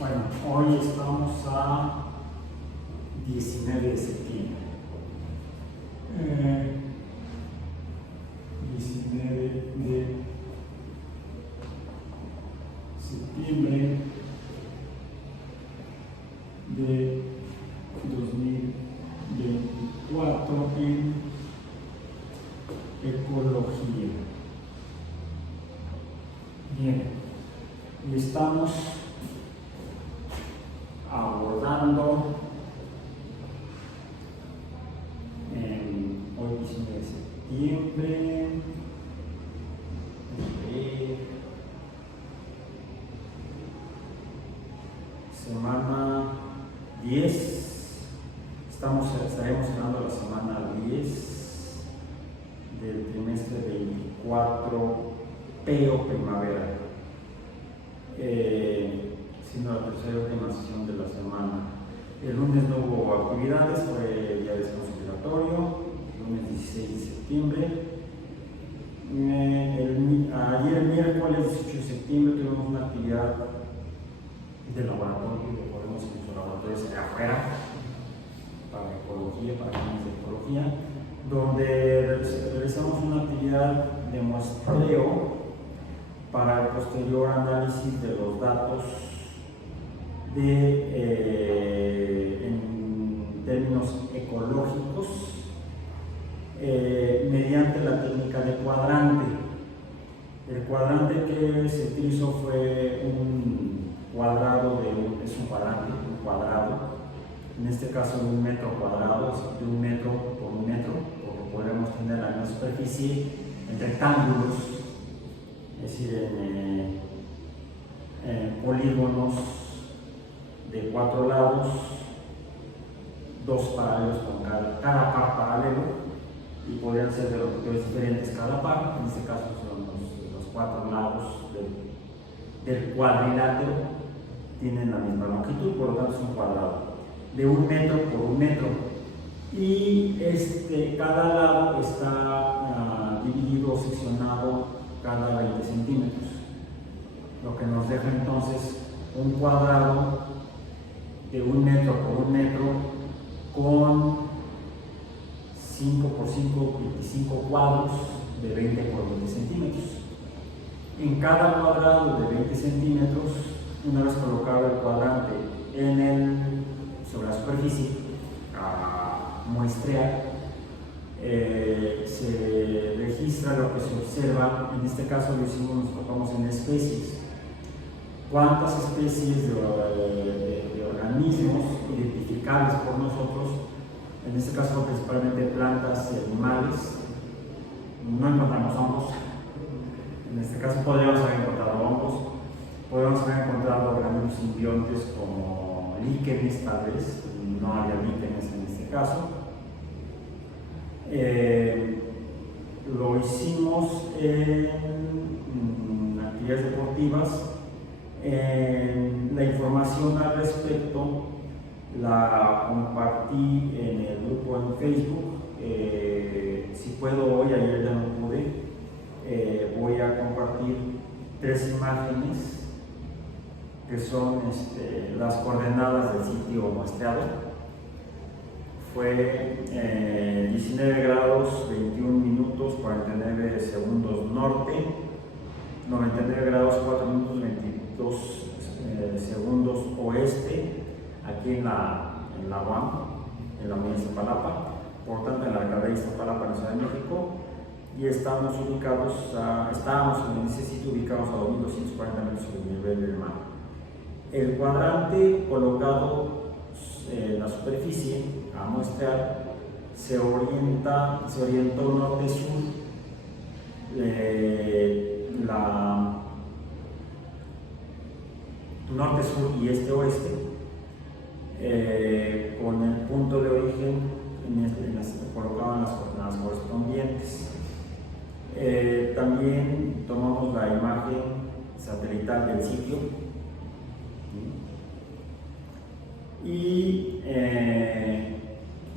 Bueno, hoy estamos a 19 de septiembre. 19 de septiembre de 2024 en ecología. Bien, y estamos abordando hoy 19 de septiembre, semana 10, estaremos cerrando la semana 10 del trimestre 24P o primavera, siendo la tercera y última sesión de la semana. El lunes no hubo actividades, fue día de descanso obligatorio, lunes 16 de septiembre. Ayer, miércoles 18 de septiembre, tuvimos una actividad de laboratorio, recordemos que nuestro laboratorio será afuera, para ecología, para fines de ecología, donde realizamos una actividad de muestreo para el posterior análisis de los datos en términos ecológicos mediante la técnica de cuadrante. El cuadrante que se utilizó fue un cuadrado es un cuadrado, en este caso de 1 metro cuadrado, de 1 metro por 1 metro, porque podremos tener la misma superficie en rectángulos, es decir, en polígonos de 4 lados, 2 paralelos con cada par paralelo, y podrían ser de longitudes diferentes cada par. En este caso son los 4 lados del cuadrilátero tienen la misma longitud, por lo tanto es un cuadrado de 1 metro por 1 metro, y cada lado está dividido o seccionado cada 20 centímetros, lo que nos deja entonces un cuadrado de 1 metro por 1 metro con 5 por 5, 25 cuadros de 20 por 20 centímetros. En cada cuadrado de 20 centímetros, una vez colocado el cuadrante sobre la superficie a muestrear, se registra lo que se observa. En este caso nos enfocamos en especies. ¿Cuántas especies de organismos identificables por nosotros? En este caso principalmente plantas y animales. No encontramos hongos. En este caso podríamos haber encontrado hongos, podríamos haber encontrado organismos simbiontes como líquenes, tal vez. No había líquenes en este caso. Lo hicimos en actividades deportivas. La información al respecto la compartí en el grupo en Facebook. Si puedo hoy, ayer ya no pude, voy a compartir 3 imágenes que son las coordenadas del sitio muestreado. Fue 19 grados 21 minutos 49 segundos norte, 99 grados 4 minutos 22 segundos oeste, aquí en la UAM, en la Universidad de Iztapalapa, por tanto en la alcaldía de Iztapalapa, en la Ciudad de México, y estábamos en ese sitio ubicados a 2.240 metros sobre el nivel del mar. El cuadrante colocado en la superficie a muestrear se orientó norte-sur, norte-sur y este-oeste, con el punto de origen colocado en las coordenadas correspondientes. También tomamos la imagen satelital del sitio y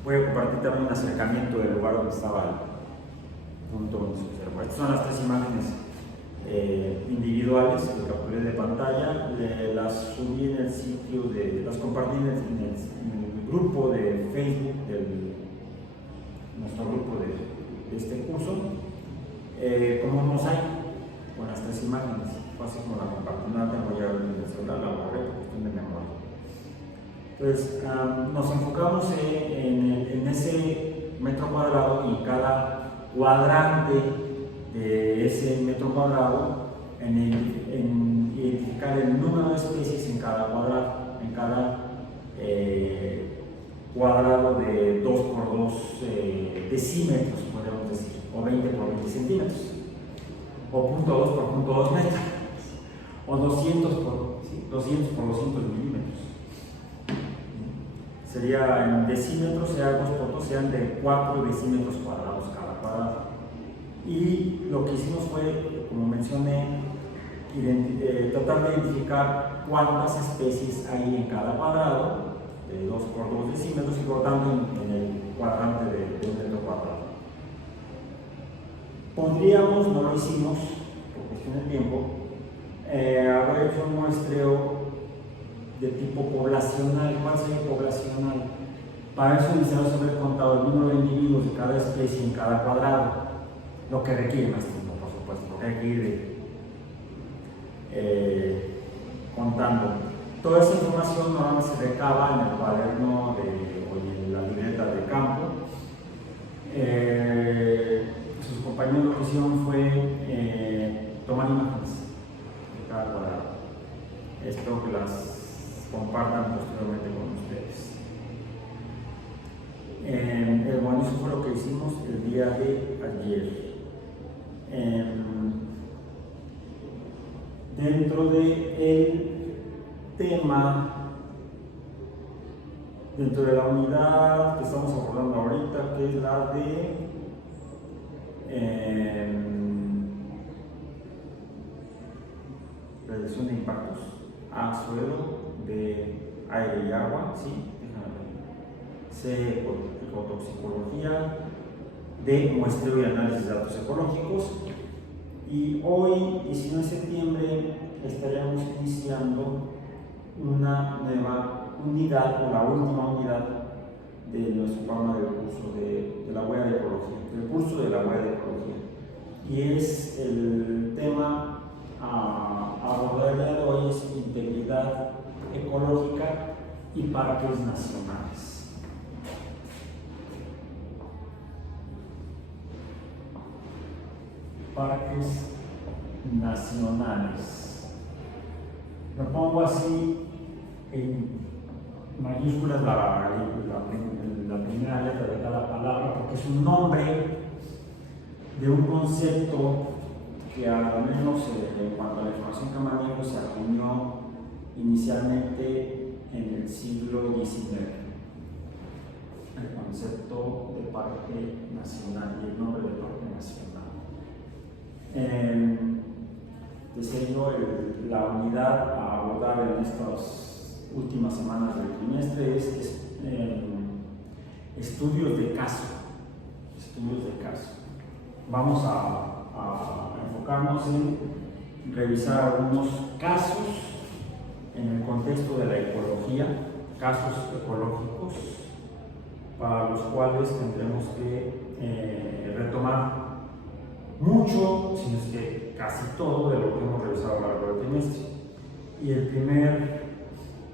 voy a compartir también un acercamiento del lugar donde estaba el punto donde se observa. Estas son las 3 imágenes individuales individuales que capturé de pantalla, las subí en el sitio, las compartí en el grupo de Facebook nuestro grupo de este curso, como un mosaico con las 3 imágenes. Fue así como la compartí, no la tengo ya en el celular, la borré por cuestión de memoria. Entonces nos enfocamos en ese metro cuadrado y cada cuadrante de ese metro cuadrado, en identificar el número de especies en cada cuadrado, cuadrado de 2 por 2 decímetros, podríamos decir, o 20 por 20 centímetros, o 0.2 por 0.2 metros, o 200 por 200 milímetros. Sería en decímetros, sea 2 por 2, sean de 4 decímetros cuadrados cada cuadrado. Y lo que hicimos fue, como mencioné, tratar de identificar cuántas especies hay en cada cuadrado, de 2 por 2 decímetros, y por tanto en el cuadrante de un metro cuadrado. Podríamos, no lo hicimos por cuestión de tiempo, haber hecho un muestreo de tipo poblacional. ¿Cuál sería poblacional? Para eso necesitamos haber contado el número de individuos de cada especie en cada cuadrado, lo que requiere más tiempo, por supuesto, porque hay que ir contando. Toda esa información normalmente se recaba en el cuaderno o en la libreta de campo. Sus compañeros lo que hicieron fue tomar imágenes de cada cuadrado. Espero que las compartan posteriormente con ustedes. Bueno, eso fue lo que hicimos el día de ayer. Dentro del tema, dentro de la unidad que estamos abordando ahorita, que es la de reducción de impactos a suelo, de aire y agua, ¿sí? C, ecotoxicología, de muestreo y análisis de datos ecológicos. Y hoy, 19 de septiembre, estaremos iniciando una nueva unidad, o la última unidad de nuestro programa de curso de la huella de ecología, del curso de la huella de ecología. Y es el tema a abordar el día de hoy, es integridad ecológica y parques nacionales. Parques nacionales. Lo pongo así en mayúsculas la primera letra de cada palabra, porque es un nombre de un concepto que, al menos en cuanto a la información que manejo, se acuñó inicialmente en el siglo XIX. El concepto de parque nacional y el nombre de parque nacional. Decía yo, la unidad a abordar en estas últimas semanas del trimestre es estudios de caso. Estudios de caso. Vamos a enfocarnos en revisar algunos casos en el contexto de la ecología, casos ecológicos, para los cuales tendremos que retomar mucho, si no es que casi todo, de lo que hemos revisado a lo largo del trimestre. Y el primer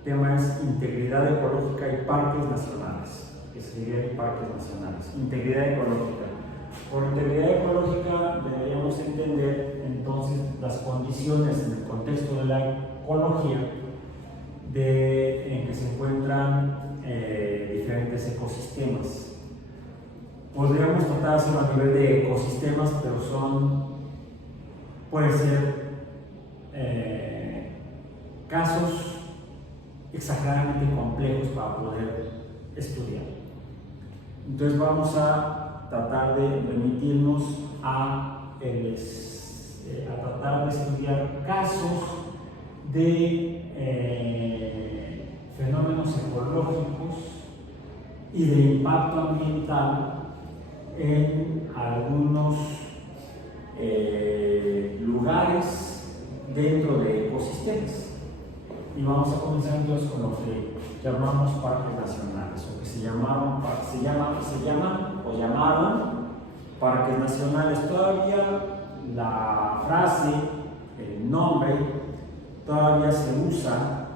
tema es integridad ecológica y parques nacionales. ¿Qué serían parques nacionales? Integridad ecológica. Por integridad ecológica deberíamos entender entonces las condiciones en el contexto de la ecología en que se encuentran diferentes ecosistemas. Podríamos tratar de hacerlo a nivel de ecosistemas, pero pueden ser casos exageradamente complejos para poder estudiar. Entonces vamos a tratar de remitirnos a tratar de estudiar casos de fenómenos ecológicos y de impacto ambiental en algunos lugares dentro de ecosistemas. Y vamos a comenzar entonces con lo que llamamos parques nacionales, o que se llamaron parques nacionales. Todavía la frase, el nombre, todavía se usa,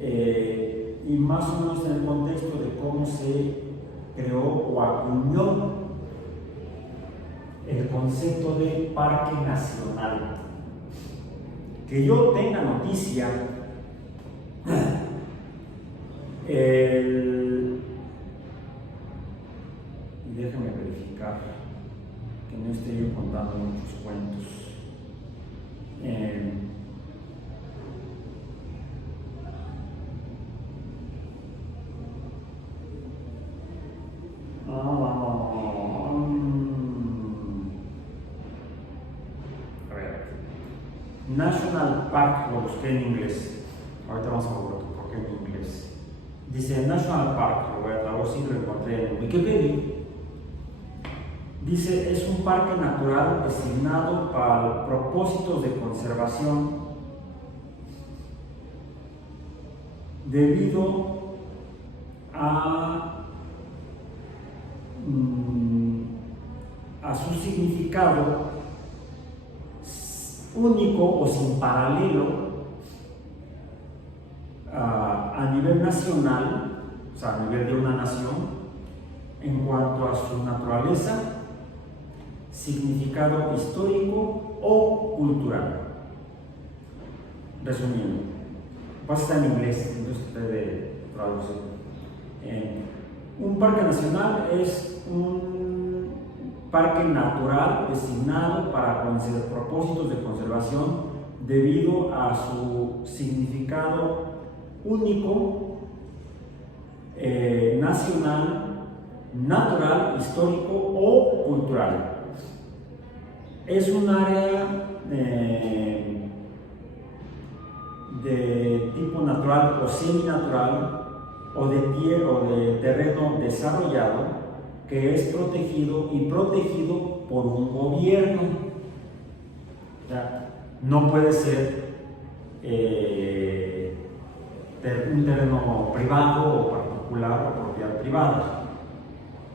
y más o menos en el contexto de cómo se creó o acuñó el concepto de parque nacional. Que yo tenga noticia, y déjame verificar que no esté yo contando muchos cuentos. National Park, lo busqué en inglés. Ahorita vamos a ver por qué en inglés. Dice National Park, lo voy a traducir, lo encontré en Wikipedia. Dice, es un parque natural designado para propósitos de conservación debido a su significado único o sin paralelo a nivel nacional, o sea, a nivel de una nación, en cuanto a su naturaleza, significado histórico o cultural. Resumiendo, pues está en inglés, entonces puede traducir. Un parque nacional es un parque natural designado para propósitos de conservación debido a su significado único, nacional, natural, histórico o cultural. Es un área de tipo natural o seminatural o de terreno desarrollado que es protegido por un gobierno. O sea, no puede ser un terreno privado o particular o propiedad privada.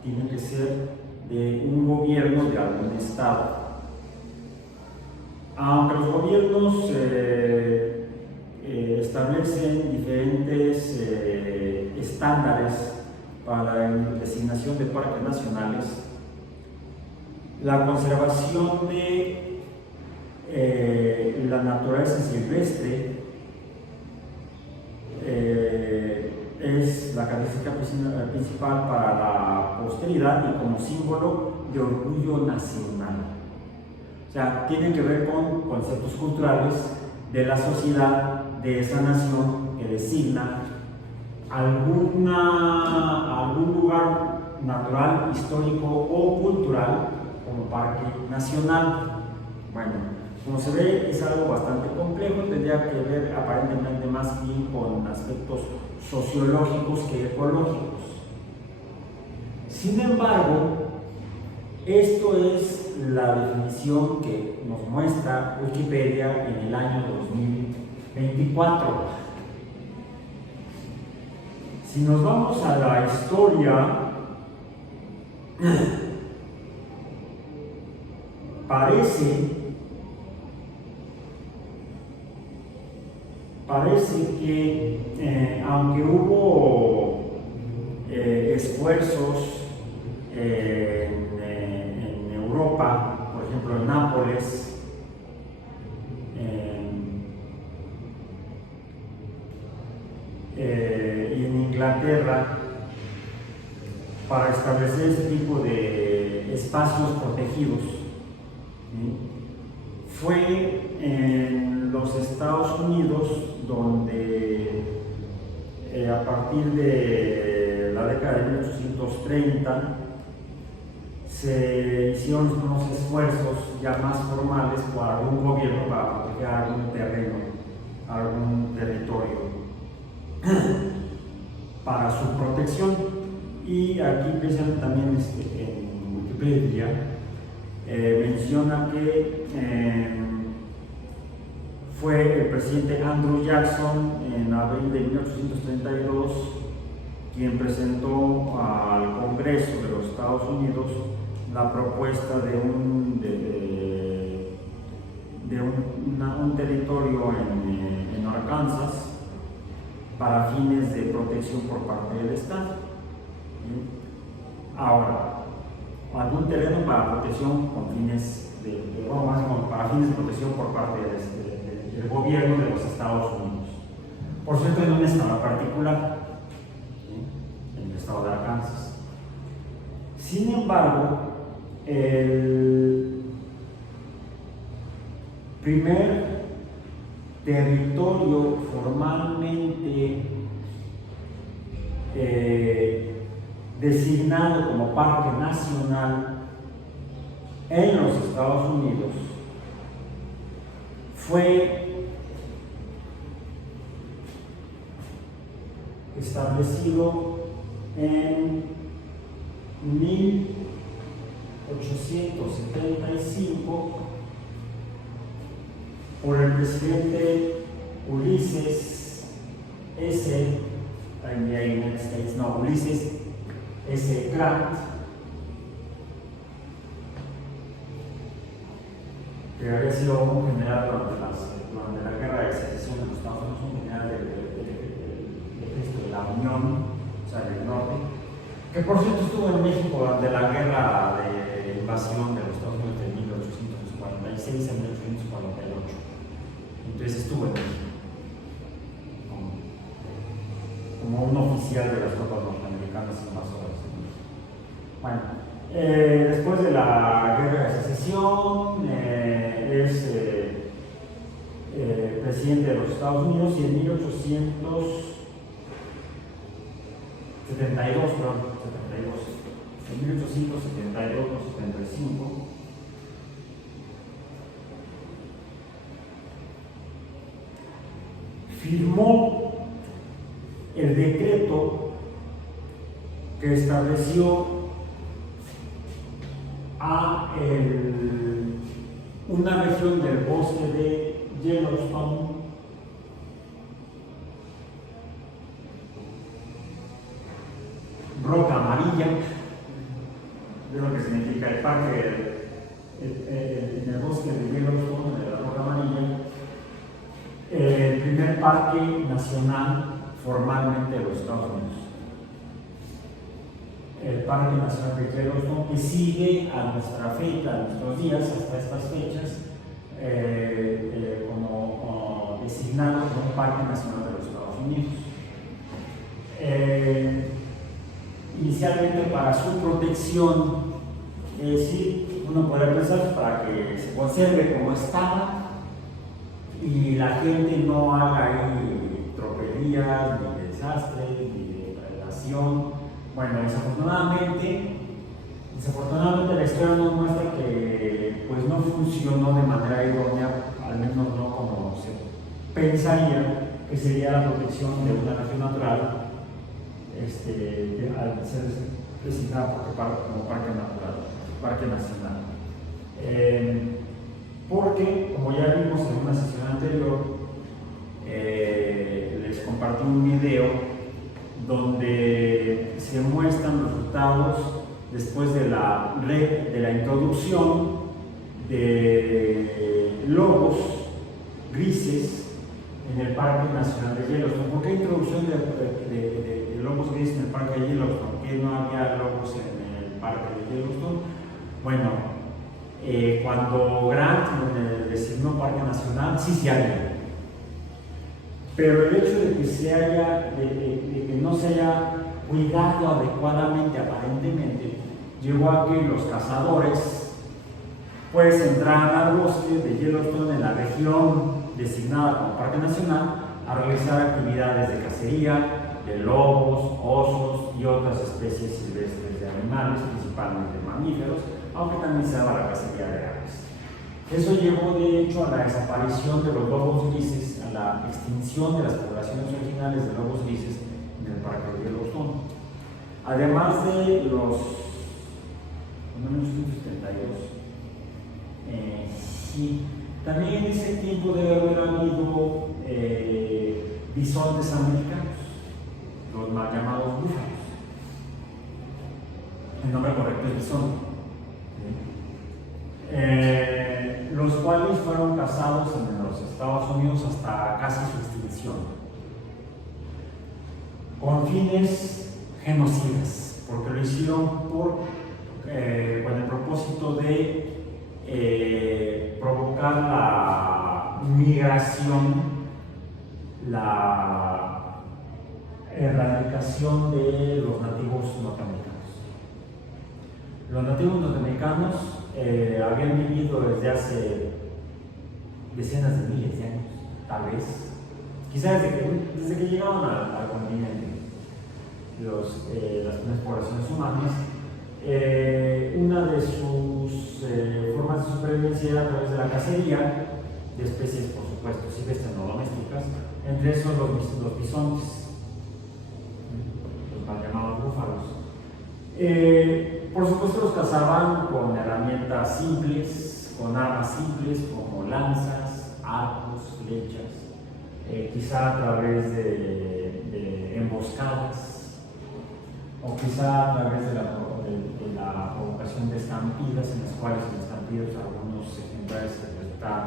Tiene que ser de un gobierno de algún estado. Aunque los gobiernos establecen diferentes estándares para la designación de parques nacionales, la conservación de la naturaleza silvestre es la característica principal para la posteridad y como símbolo de orgullo nacional. O sea, tiene que ver con conceptos culturales de la sociedad de esa nación que designa algún lugar natural, histórico o cultural como parque nacional. Bueno, como se ve, es algo bastante complejo, tendría que ver aparentemente más bien con aspectos sociológicos que ecológicos. Sin embargo, esto es la definición que nos muestra Wikipedia en el año 2024. Si nos vamos a la historia, parece que aunque hubo esfuerzos en Europa, por ejemplo en Nápoles, y en Inglaterra, para establecer ese tipo de espacios protegidos, fue en los Estados Unidos donde a partir de la década de 1830 se hicieron unos esfuerzos ya más formales por algún gobierno para proteger algún terreno, algún territorio para su protección. Y aquí precisamente también en Wikipedia menciona que fue el presidente Andrew Jackson en abril de 1832 quien presentó al Congreso de los Estados Unidos la propuesta de un territorio en Arkansas para fines de protección por parte del Estado. Ahora, algún terreno para protección con fines para fines de protección por parte del gobierno de los Estados Unidos. Por cierto, en un estado particular, en el estado de Arkansas. Sin embargo, el primer territorio formalmente designado como parque nacional en los Estados Unidos fue establecido en 1875 por el presidente Ulysses S. Ulysses S. Grant, que había sido un general durante la guerra de secesión de los Estados Unidos, un general del ejército de la Unión, o sea, del norte, que por cierto estuvo en México durante la guerra de invasión de los Estados Unidos de 1846 a 1848. Entonces estuvo en México como un oficial de las tropas norteamericanas invasoras. Bueno, después de la guerra de secesión es presidente de los Estados Unidos y en 1872 o 75 firmó el decreto que estableció una región del bosque de Yellowstone roca amarilla, de lo que significa el parque en el bosque de Yellowstone, de la roca amarilla, el primer parque nacional formalmente de los Estados Unidos. El Parque Nacional de Yellowstone, que sigue a nuestra fecha, a nuestros días, hasta estas fechas, como designado como un Parque Nacional de los Estados Unidos. Inicialmente para su protección, es decir, uno podría pensar para que se conserve como estaba y la gente no haga ahí tropelías, ni desastres, ni depredación. Bueno, desafortunadamente la historia nos muestra que pues no funcionó de manera idónea, al menos no como se pensaría que sería la protección de una región natural al ser designada como parque natural, parque nacional. Porque, como ya vimos en una sesión anterior, les compartí un video donde se muestran los resultados después de la introducción de lobos grises en el Parque Nacional de Yellowstone. ¿Por qué introducción de lobos grises en el Parque de Yellowstone? ¿Por qué no había lobos en el Parque de Yellowstone? Bueno, cuando Grant designó Parque Nacional, sí se había. Pero el hecho de que no se haya cuidado adecuadamente, aparentemente, llevó a que los cazadores pues entraran al bosque de Yellowstone, en la región designada como Parque Nacional, a realizar actividades de cacería de lobos, osos y otras especies silvestres de animales, principalmente mamíferos, aunque también se daba la cacería de aves. Eso llevó de hecho a la desaparición de los lobos grises, a la extinción de las poblaciones originales de lobos grises en el Parque de Yellowstone. Además de los 1972, sí, también en ese tiempo debe haber habido bisontes americanos, los más llamados búfalos. El nombre correcto es bisonte. Los cuales fueron cazados en los Estados Unidos hasta casi su extinción, con fines genocidas, porque lo hicieron con el propósito de provocar la migración, la erradicación de los nativos norteamericanos. Los nativos norteamericanos habían vivido desde hace decenas de miles de años, tal vez, quizás desde que llegaron al continente las primeras poblaciones humanas. Una de sus formas de supervivencia era a través de la cacería de especies, por supuesto, silvestres no domésticas, entre esos los bisontes, los mal llamados búfalos. Por supuesto los cazaban con herramientas simples, con armas simples como lanzas, arcos, flechas, quizá a través de emboscadas, o quizá a través de la provocación de estampidas, en las cuales en estampidas algunos ejemplares están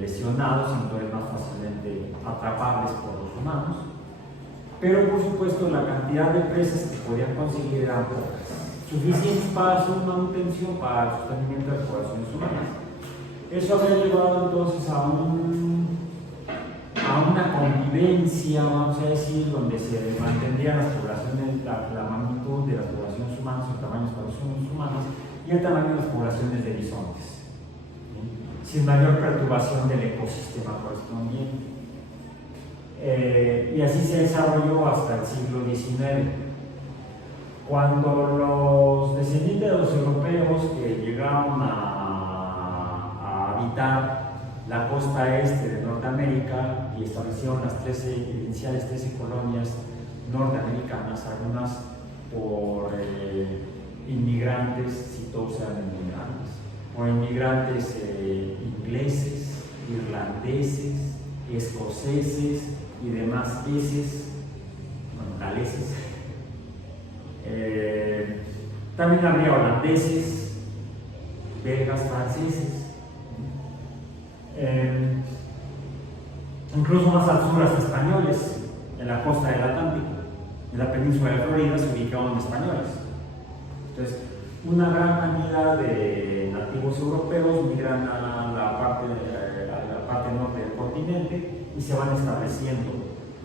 lesionados, entonces es más fácilmente atrapables por los humanos. Pero por supuesto la cantidad de presas que podían conseguir eran pocas, suficientes para su manutención, para el sostenimiento de las poblaciones humanas. Eso había llevado entonces a una convivencia, vamos a decir, donde se mantendrían las poblaciones, la magnitud de las poblaciones humanas, el tamaño de las poblaciones humanas y el tamaño de las poblaciones de bisontes, ¿sí? Sin mayor perturbación del ecosistema correspondiente. Y así se desarrolló hasta el siglo XIX, cuando los descendientes de los europeos que llegaron a habitar la costa este de Norteamérica y establecieron las iniciales 13 colonias norteamericanas, algunas por inmigrantes, si todos eran inmigrantes, o inmigrantes ingleses, irlandeses, escoceses y demás eses, galeses. También habría holandeses, belgas, franceses. Incluso más al sur hasta españoles, en la costa del Atlántico, en la península de Florida se ubicaban españoles. Entonces, una gran cantidad de nativos europeos migran a la parte norte del continente y se van estableciendo,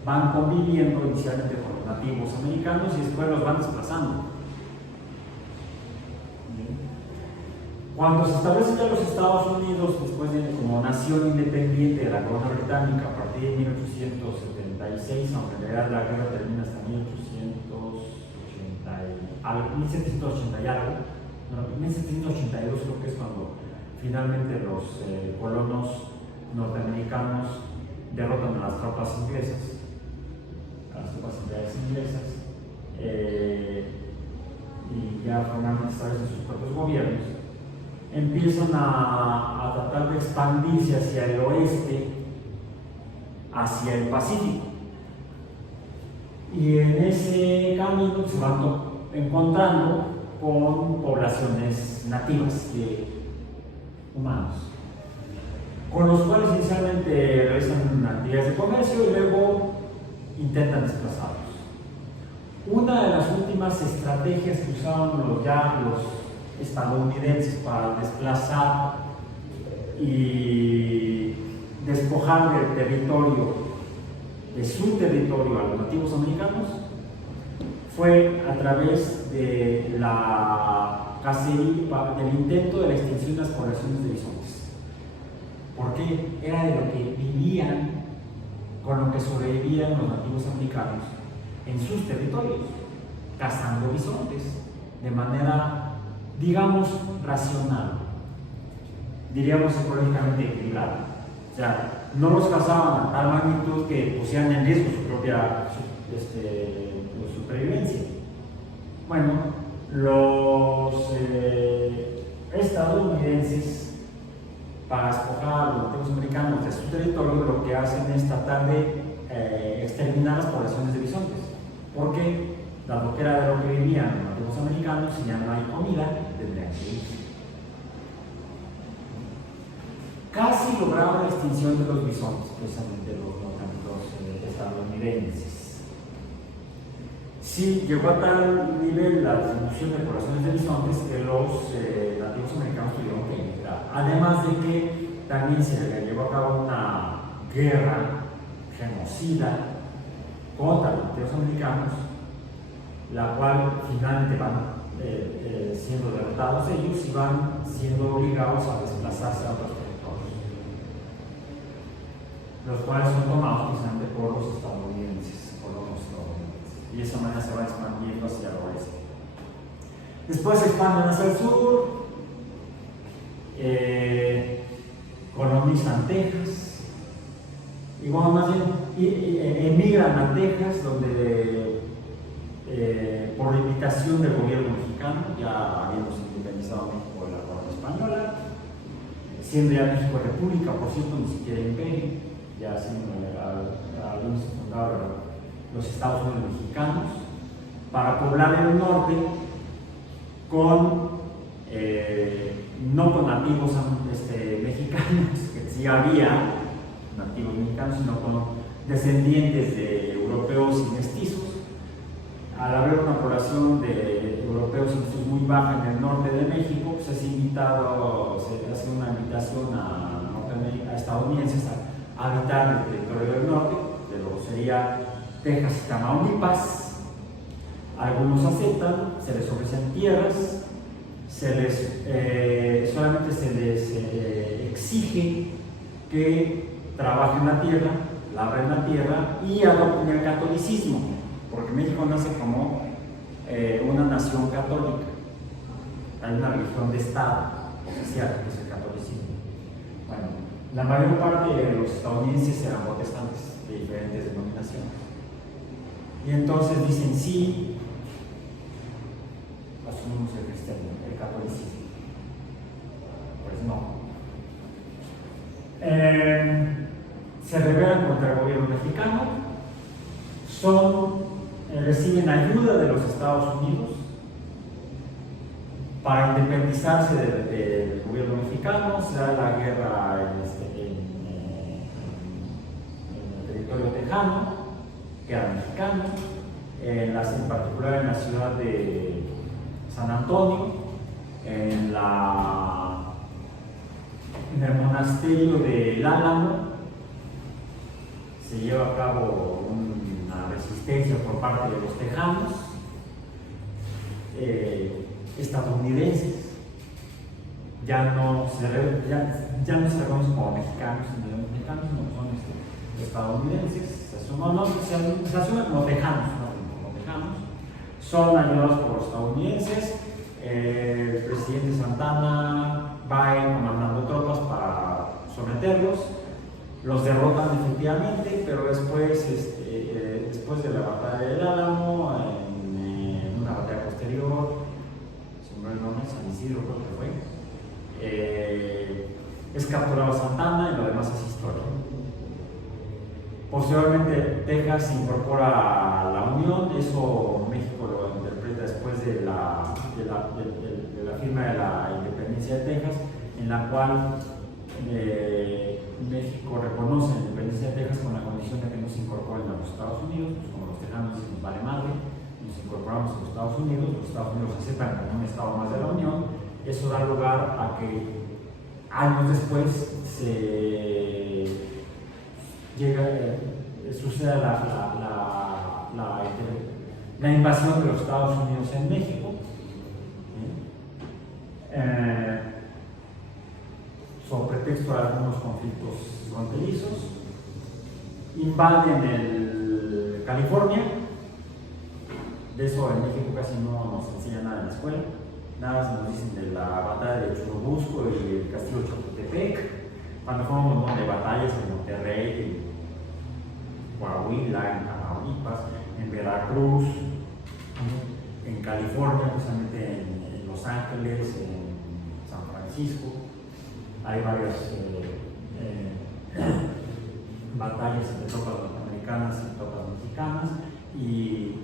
van conviviendo inicialmente con los nativos americanos y después los van desplazando. Cuando se establecen ya los Estados Unidos, después de como nación independiente de la corona británica a partir de 1876, aunque en realidad la guerra termina hasta 1780 y algo, no, 1782 creo que es cuando finalmente los colonos norteamericanos derrotan a las tropas inglesas, y ya formalmente establecen sus propios gobiernos. Empiezan a tratar de expandirse hacia el oeste, hacia el Pacífico. Y en ese camino se van encontrando con poblaciones nativas de humanos, con los cuales inicialmente realizan actividades de comercio y luego intentan desplazarlos. Una de las últimas estrategias que usaron los estadounidenses para desplazar y despojar del territorio, de su territorio a los nativos americanos, fue a través de la cacería, del intento de la extinción de las poblaciones de bisontes. Porque era de lo que vivían, con lo que sobrevivían los nativos americanos en sus territorios, cazando bisontes de manera, digamos, racional, diríamos ecológicamente equilibrada. O sea, no los cazaban a tal magnitud que pusieran en riesgo su propia supervivencia. Bueno, los estadounidenses, para despojar a los nativos americanos de su territorio, lo que hacen es tratar de exterminar las poblaciones de bisontes, porque dado que era de lo que vivían los nativos americanos, si ya no hay comida, tendrían que ir. Casi lograron la extinción de los bisontes, precisamente los estadounidenses. Sí, llegó a tal nivel la distribución de poblaciones de bisontes que los nativos americanos tuvieron que emigrar. Además de que también se le llevó a cabo una guerra genocida contra los nativos americanos, la cual finalmente van siendo derrotados ellos y van siendo obligados a desplazarse a otros territorios, los cuales son tomados precisamente por los estadounidenses, y de esa manera se va expandiendo hacia el oeste. Después se expanden hacia el sur, colonizan Texas, y bueno, más bien emigran a Texas, donde por la invitación del gobierno mexicano, ya habiéndose independizado México de la corona española, siendo ya México república, por cierto, ni siquiera imperio, ya siendo habiéndose fundado los Estados Unidos mexicanos, para poblar el norte con no con nativos mexicanos, que sí había nativos mexicanos, sino con descendientes de europeos y mestizos. Al haber una población de europeos y mestizos muy baja en el norte de México, se hace una invitación a estadounidenses a habitar el territorio del norte, de lo que sería Texas y Tamaulipas. Algunos aceptan, se les ofrecen tierras, solamente se les exige que trabajen la tierra, labren la tierra y adopten el catolicismo, porque México nace como una nación católica. Hay una religión de Estado oficial, que es el catolicismo. Bueno, la mayor parte de los estadounidenses eran protestantes de diferentes denominaciones. Y entonces dicen sí, asumimos el cristianismo, el catolicismo. Pues no. Se rebelan contra el gobierno mexicano, reciben ayuda de los Estados Unidos para independizarse del gobierno mexicano. Se da la guerra en el territorio tejano, que era mexicano, en particular en la ciudad de San Antonio, en el monasterio del Álamo, se lleva a cabo una resistencia por parte de los tejanos, estadounidenses. Ya no se reconocen como mexicanos, sino mexicanos, no son estadounidenses, se asumen como tejanos, son ayudados por los estadounidenses. El presidente Santana va comandando tropas para someterlos, los derrotan efectivamente, pero después de la batalla del Álamo, en una batalla posterior, se me olvidó el nombre, San Isidro creo que fue, es capturado Santana y lo demás es historia. Posteriormente, Texas se incorpora a la Unión. Eso México lo interpreta después de la firma de la independencia de Texas, en la cual México reconoce la independencia de Texas con la condición de que no se incorporen a los Estados Unidos. Pues como los tejanos dicen, vale madre, nos incorporamos a los Estados Unidos aceptan como un Estado más de la Unión. Eso da lugar a que años después suceda la invasión de los Estados Unidos en México, sobre pretexto de algunos conflictos fronterizos. Invaden California. De eso en México casi no nos enseña nada en la escuela. Nada se nos dicen de la batalla de Churubusco y el castillo de Chapultepec, cuando fueron un montón de batallas en Monterrey, en Coahuila, en Tamaulipas, en Veracruz, en California, precisamente en Los Ángeles, en San Francisco. Hay varias batallas entre tropas norteamericanas norteamericanas y tropas mexicanas y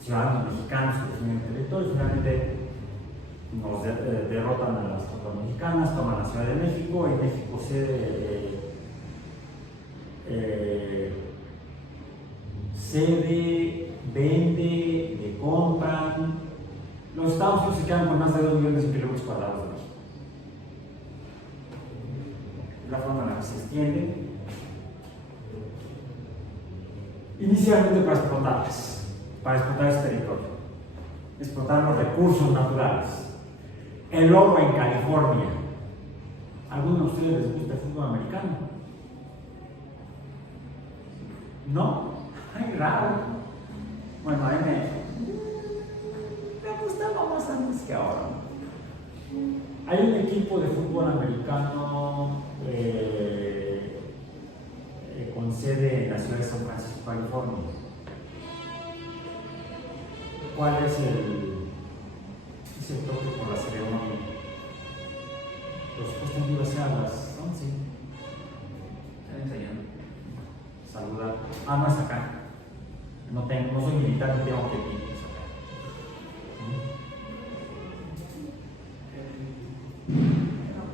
ciudadanos mexicanos que defienden el territorio. Finalmente nos derrotan a las tropas mexicanas, toman la Ciudad de México. En México cede, vende, le compran. Los Estados Unidos se quedan con más de 2 millones de kilómetros cuadrados de México. La forma en la que se extiende, inicialmente para explotar ese territorio, explotar los recursos naturales. El oro en California. ¿A algunos de ustedes les gusta el fútbol americano? ¿No? Ay, raro. Bueno, a mí me gustaba más antes que ahora. Hay un equipo de fútbol americano con sede en la ciudad de San Francisco, California. ¿Cuál es el toque por la ceremonia? Por supuesto, en iba a ser a las 11. Están ensayando. Saludar. Ah, no es acá. No soy militar, no tengo que ir.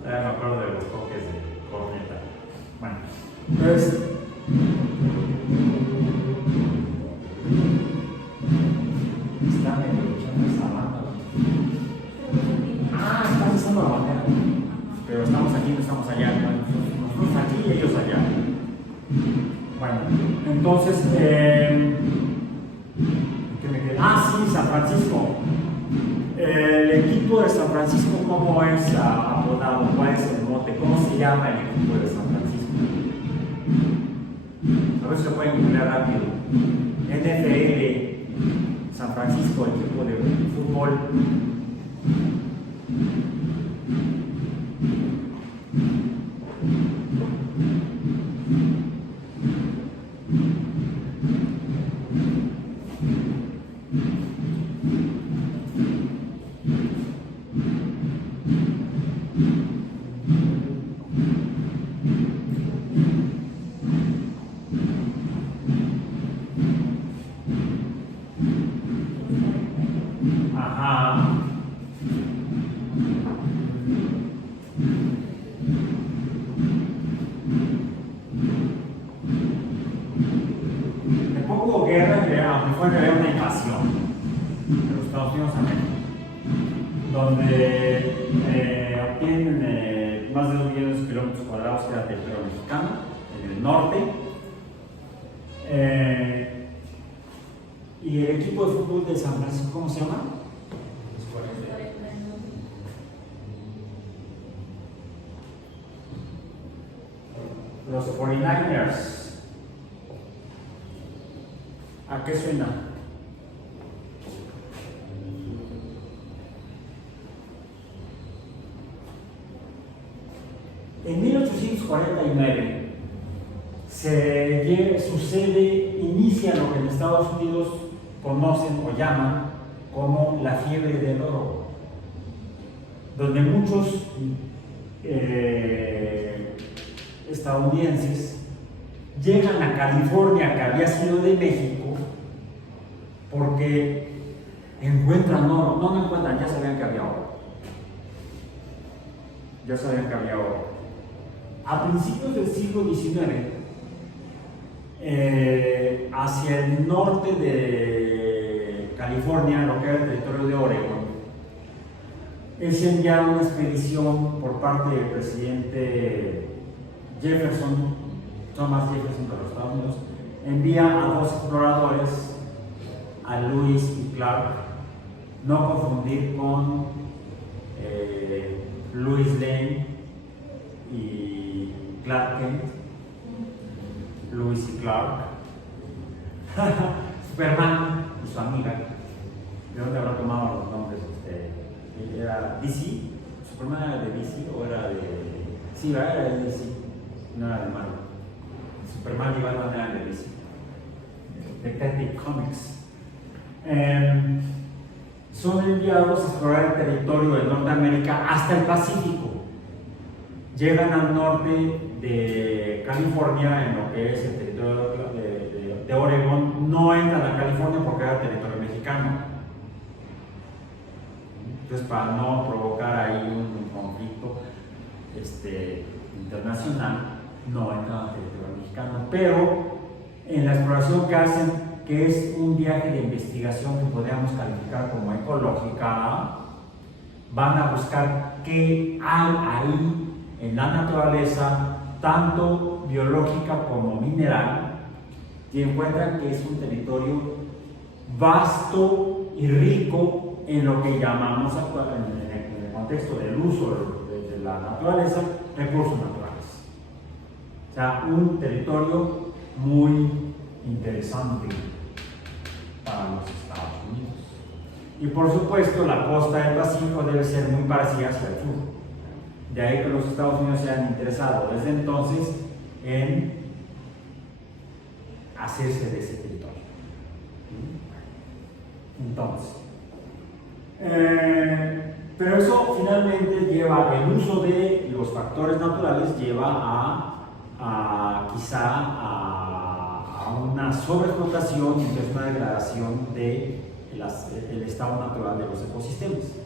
Me acuerdo de los toques de corneta. Bueno, entonces está medio echando esa banda. Están usando la bandera. Pero estamos aquí, no estamos allá. Nosotros aquí y ellos allá. Bueno, entonces, ¿qué me queda? Sí, San Francisco. El equipo de San Francisco, ¿cómo es apodado? ¿Cuál es el mote? ¿Cómo se llama el equipo de San Francisco? A ver si se pueden googlear rápido. NFL San Francisco, equipo de fútbol. Fue en realidad una invasión de los Estados Unidos a México, donde obtienen más de 2 millones de kilómetros cuadrados que era territorio mexicano, en el norte. Y el equipo de fútbol de San Francisco, ¿cómo se llama? Los 49ers. ¿A qué suena? En 1849 inicia lo que en Estados Unidos conocen o llaman como la fiebre del oro, donde muchos estadounidenses llegan a California, que había sido de México, porque encuentran oro. No encuentran, ya sabían que había oro. A principios del siglo XIX, hacia el norte de California, lo que era el territorio de Oregón, es enviada una expedición por parte del presidente Thomas Jefferson de los Estados Unidos, envía a 2 exploradores, a Lewis y Clark, no confundir con Louis Lane y Clark Kent. Lewis y Clark. Superman y su amiga. ¿De dónde habrá tomado los nombres? ¿Era DC? ¿Superman era de DC o era de...? Sí, era de DC, no era de Marvel. Superman y Batman eran de DC. Detective Comics. Son enviados a explorar el territorio de Norteamérica hasta el Pacífico. Llegan al norte de California, en lo que es el territorio de Oregón, no entran a California porque era territorio mexicano. Entonces, para no provocar ahí un conflicto internacional, no entran al territorio mexicano. Pero en la exploración que hacen, que es un viaje de investigación que podríamos calificar como ecológica, van a buscar qué hay ahí en la naturaleza, tanto biológica como mineral, y encuentran que es un territorio vasto y rico en lo que llamamos actualmente, en el contexto del uso de la naturaleza, recursos naturales. O sea, un territorio muy interesante para los Estados Unidos. Y por supuesto, la costa del Pacífico debe ser muy parecida hacia el sur. De ahí que los Estados Unidos se han interesado desde entonces en hacerse de ese territorio. Entonces, pero eso finalmente lleva, el uso de los factores naturales lleva quizá a una sobreexplotación y entonces una degradación del estado natural de los ecosistemas.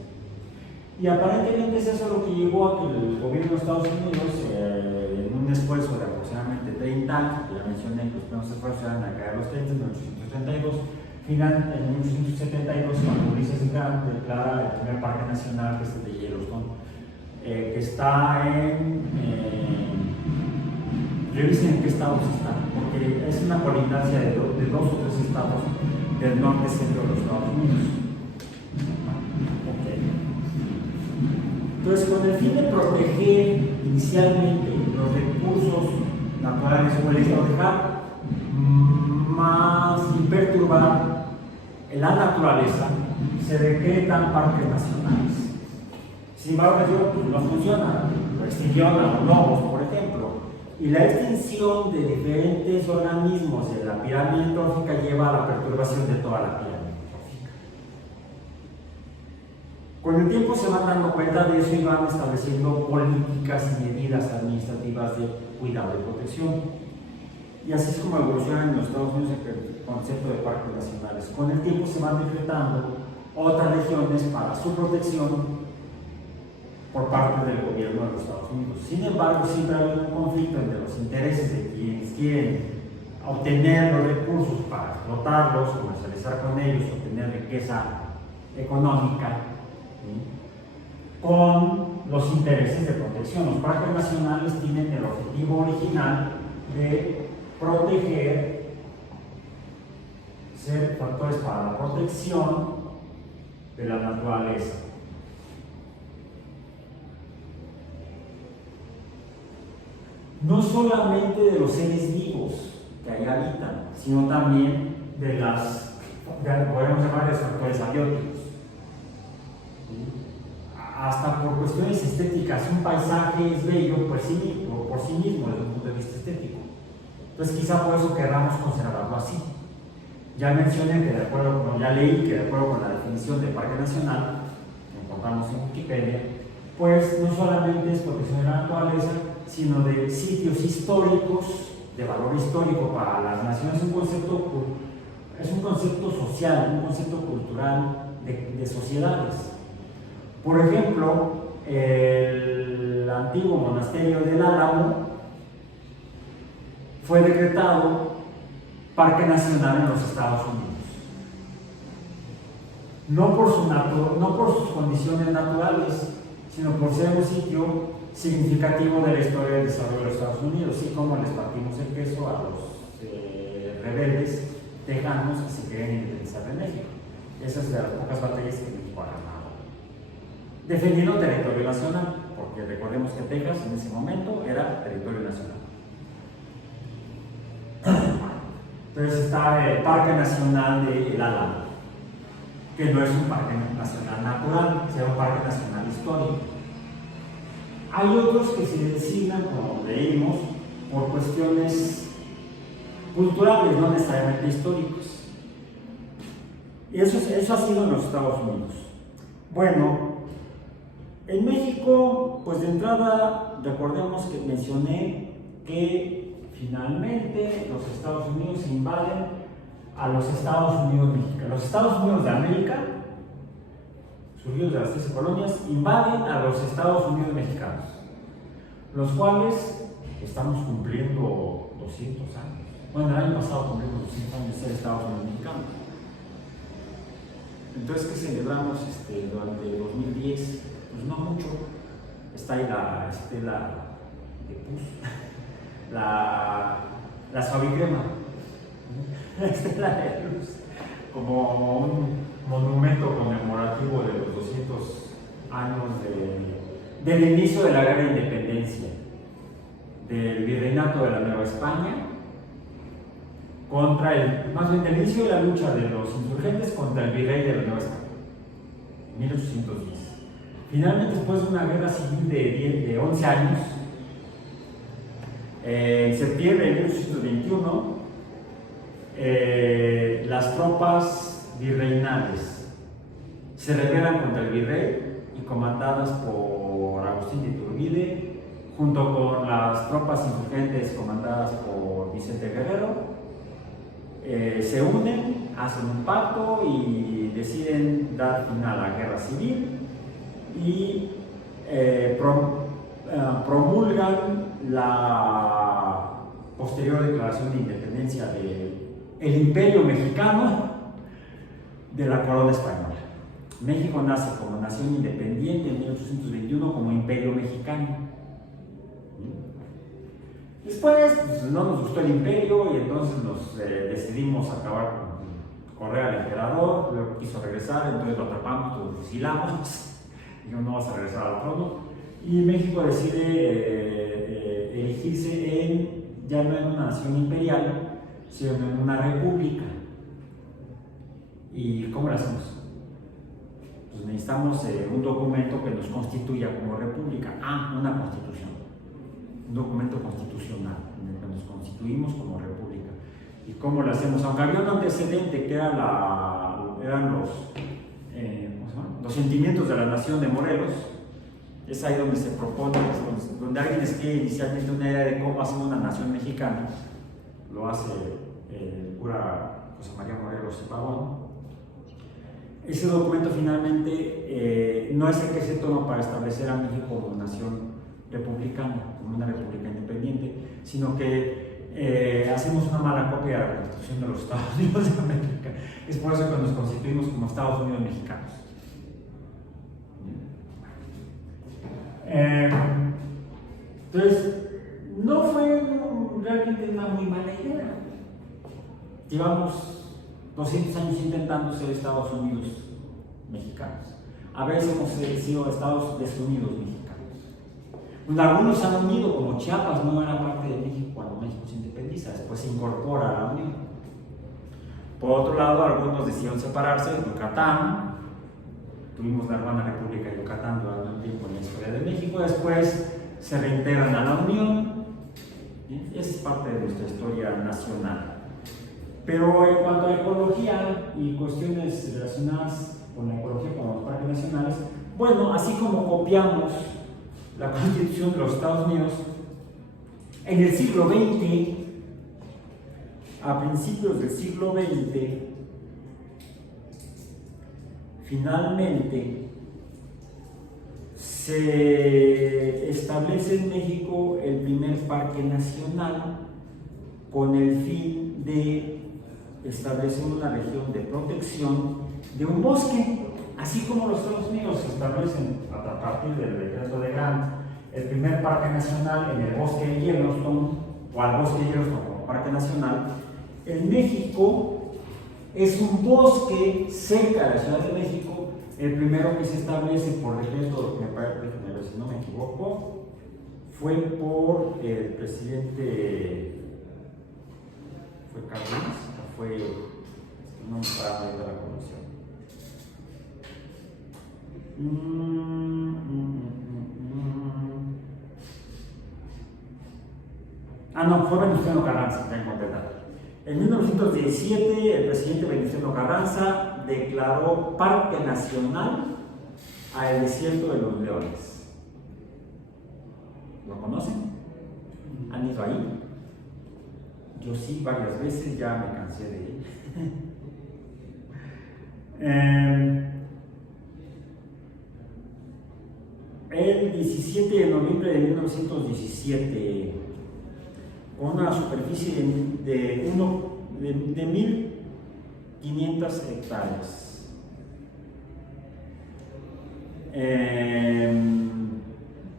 Y aparentemente es eso lo que llevó a que el gobierno de Estados Unidos, en un esfuerzo de aproximadamente 30 años, que ya mencioné que los primeros esfuerzos eran en la década de los 30, en 1832, en 1872, cuando Ulysses Grant declara el primer parque nacional, que es el de Yellowstone, que está revisen en qué estados está, porque es una colindancia de 2 o 3 estados del norte centro de los Estados Unidos. Entonces, con el fin de proteger inicialmente los recursos naturales o el dejar más y perturbar la naturaleza, se decretan parques nacionales. Sin embargo, pues no funciona. Lo extinguieron a los lobos, por ejemplo. Y la extinción de diferentes organismos de la pirámide trófica lleva a la perturbación de toda la pirámide. Con el tiempo se van dando cuenta de eso y van estableciendo políticas y medidas administrativas de cuidado y protección. Y así es como evoluciona en los Estados Unidos el concepto de parques nacionales. Con el tiempo se van decretando otras regiones para su protección por parte del gobierno de los Estados Unidos. Sin embargo, siempre ha habido un conflicto entre los intereses de quienes quieren obtener los recursos para explotarlos, comercializar con ellos, obtener riqueza económica, con los intereses de protección. Los parques nacionales tienen el objetivo original de proteger, ser factores para la protección de la naturaleza. No solamente de los seres vivos que ahí habitan, sino también de podemos llamar de factores abióticos. Hasta por cuestiones estéticas, un paisaje es bello por sí mismo desde un punto de vista estético. Entonces quizá por eso queramos conservarlo así. Ya mencioné que ya leí que de acuerdo con la definición de parque nacional que encontramos en Wikipedia, pues no solamente es protección de la naturaleza, sino de sitios históricos, de valor histórico para las naciones. Es un concepto social, un concepto cultural de sociedades. Por ejemplo, el antiguo monasterio del Álamo fue decretado Parque Nacional en los Estados Unidos. No por sus condiciones naturales, sino por ser un sitio significativo de la historia del desarrollo de los Estados Unidos, así como les partimos el queso a los rebeldes tejanos que se querían independizar de México. Esa es de las pocas batallas que México ha ganado. Defendiendo territorio nacional, porque recordemos que Texas en ese momento era territorio nacional. Entonces está el Parque Nacional de El Álamo, que no es un parque nacional natural, sino un parque nacional histórico. Hay otros que se designan, como leímos, por cuestiones culturales, no necesariamente históricos. Y eso ha sido en los Estados Unidos. Bueno, en México, pues de entrada, recordemos que mencioné que finalmente los Estados Unidos invaden a los Estados Unidos mexicanos. Los Estados Unidos de América, surgidos de las 13 colonias, invaden a los Estados Unidos mexicanos, los cuales estamos cumpliendo 200 años. Bueno, el año pasado cumplimos 200 años de ser Estados Unidos mexicanos. Entonces, ¿qué celebramos durante el 2010? Pues no mucho. Está ahí la estela de Pus, la suavicrema, la estela de luz, como un monumento conmemorativo de los 200 años del inicio de la Guerra de Independencia, del Virreinato de la Nueva España, más bien del inicio de la lucha de los insurgentes contra el virrey de la Nueva España, 1810. Finalmente, después de una guerra civil de 11 años, en septiembre de 1821, las tropas virreinales se rebelan contra el virrey y comandadas por Agustín de Iturbide, junto con las tropas insurgentes comandadas por Vicente Guerrero, se unen, hacen un pacto y deciden dar fin a la guerra civil y promulgan la posterior declaración de independencia del Imperio Mexicano de la corona española. México nace como nación independiente en 1821 como Imperio Mexicano. Después pues, no nos gustó el imperio y entonces nos decidimos acabar con correr al emperador, luego quiso regresar, entonces lo atrapamos, lo fusilamos, dijo no vas a regresar al trono, y México decide erigirse ya no en una nación imperial, sino en una república. ¿Y cómo lo hacemos? Pues necesitamos un documento que nos constituya como república, una constitución. Un documento constitucional en el que nos constituimos como república. ¿Y cómo lo hacemos? Aunque había un antecedente que eran los sentimientos de la nación de Morelos, es ahí donde se propone, donde alguien escribe inicialmente una idea de cómo hacer una nación mexicana, lo hace el cura José María Morelos y Pavón. Ese documento finalmente no es el que se toma para establecer a México como nación republicana, como una república independiente, sino que hacemos una mala copia de la Constitución de los Estados Unidos de América. Es por eso que nos constituimos como Estados Unidos mexicanos. Entonces, no fue realmente una muy mala idea. Llevamos 200 años intentando ser Estados Unidos mexicanos. A veces hemos sido Estados Unidos mexicanos. Bueno, algunos se han unido, como Chiapas no era parte de México cuando México se independiza, después se incorpora a la Unión. Por otro lado, algunos decidieron separarse. Yucatán, tuvimos la hermana República de Yucatán durante un tiempo en la historia de México, después se reintegran a la Unión. Es parte de nuestra historia nacional. Pero en cuanto a ecología y cuestiones relacionadas con la ecología como los parques nacionales, bueno, así como copiamos la Constitución de los Estados Unidos, en el siglo XX, a principios del siglo XX, finalmente se establece en México el primer parque nacional con el fin de establecer una región de protección de un bosque. Así como los Estados Unidos establecen a partir del decreto de Grant el primer parque nacional en el bosque de Yellowstone, o al bosque de Yellowstone como parque nacional, en México es un bosque cerca de la Ciudad de México, el primero que se establece por decreto, me parece, si no me equivoco, fue por el presidente, ¿fue Cárdenas? ¿O fue, no me para de la convención? No, fue Venustiano Carranza, ya encontré datos. En 1917, el presidente Venustiano Carranza declaró Parque Nacional al Desierto de los Leones. ¿Lo conocen? ¿Han ido ahí? Yo sí, varias veces, ya me cansé de ir. El 17 de noviembre de 1917, con una superficie de 1.500 hectáreas.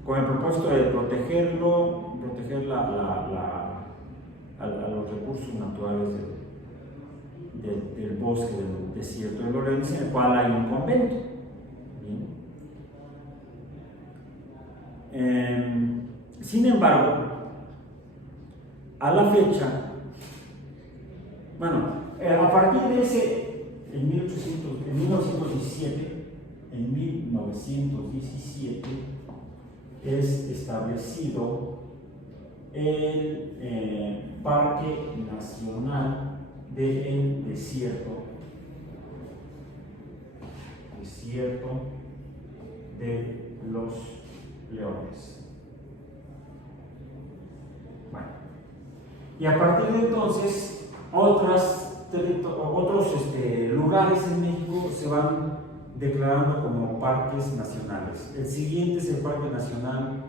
Con el propósito de proteger a los recursos naturales del bosque, del desierto de Lorenzo, en el cual hay un convento. Sin embargo, a la fecha, a partir de ese, en 1917, es establecido el Parque Nacional del Desierto de los Leones. Bueno, y a partir de entonces, otros lugares en México se van declarando como parques nacionales. El siguiente es el Parque Nacional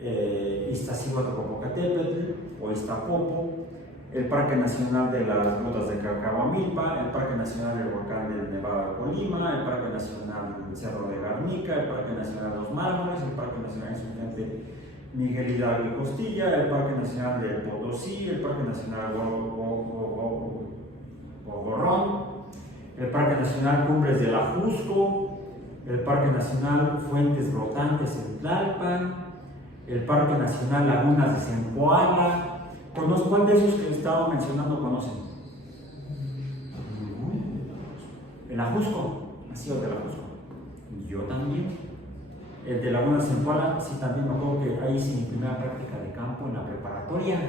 Iztaccíhuatl-Popocatépetl o Iztapopo, el Parque Nacional de las Grutas de Cacahuamilpa, el Parque Nacional del Volcán del Nevado de Colima, el Parque Nacional del Cerro de Garnica, el Parque Nacional de los Mármoles, el Parque Nacional Insurgente Miguel Hidalgo y Costilla, el Parque Nacional del Potosí, el Parque Nacional Gogorrón, el Parque Nacional Cumbres del Ajusco, el Parque Nacional Fuentes Brotantes en Tlalpan, el Parque Nacional Lagunas de Zempoala. ¿Cuál de esos que estaba mencionando conocen? El Ajusco, nacido del Ajusco. Yo también. El de Lagunas de Zempoala, sí, también me acuerdo que ahí hice mi primera práctica de campo en la preparatoria.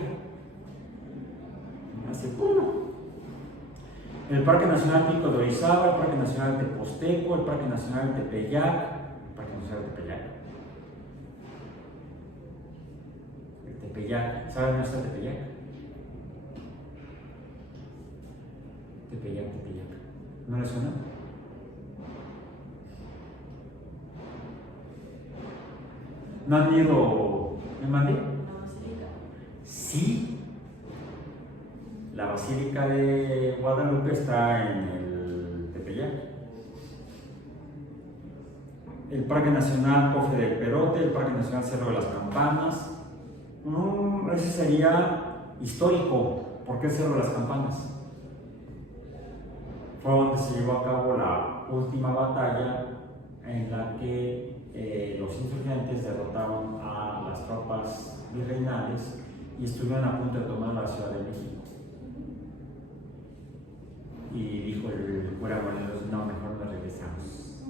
Hace uno. El Parque Nacional Pico de Orizaba, el Parque Nacional Teposteco, el Parque Nacional Tepeyac, el Tepeyac, ¿saben dónde está el Tepeyac? Tepeyac, ¿no le suena? ¿No han ido? ¿Me mandé? La basílica. Sí. La Basílica de Guadalupe está en el Tepeyac. El Parque Nacional Cofre del Perote, el Parque Nacional Cerro de las Campanas. Ese sería histórico. ¿Por qué el Cerro de las Campanas? Fue donde se llevó a cabo la última batalla en la que los insurgentes derrotaron a las tropas virreinales y estuvieron a punto de tomar la Ciudad de México. Y dijo el cura Morelos, no, mejor nos regresamos.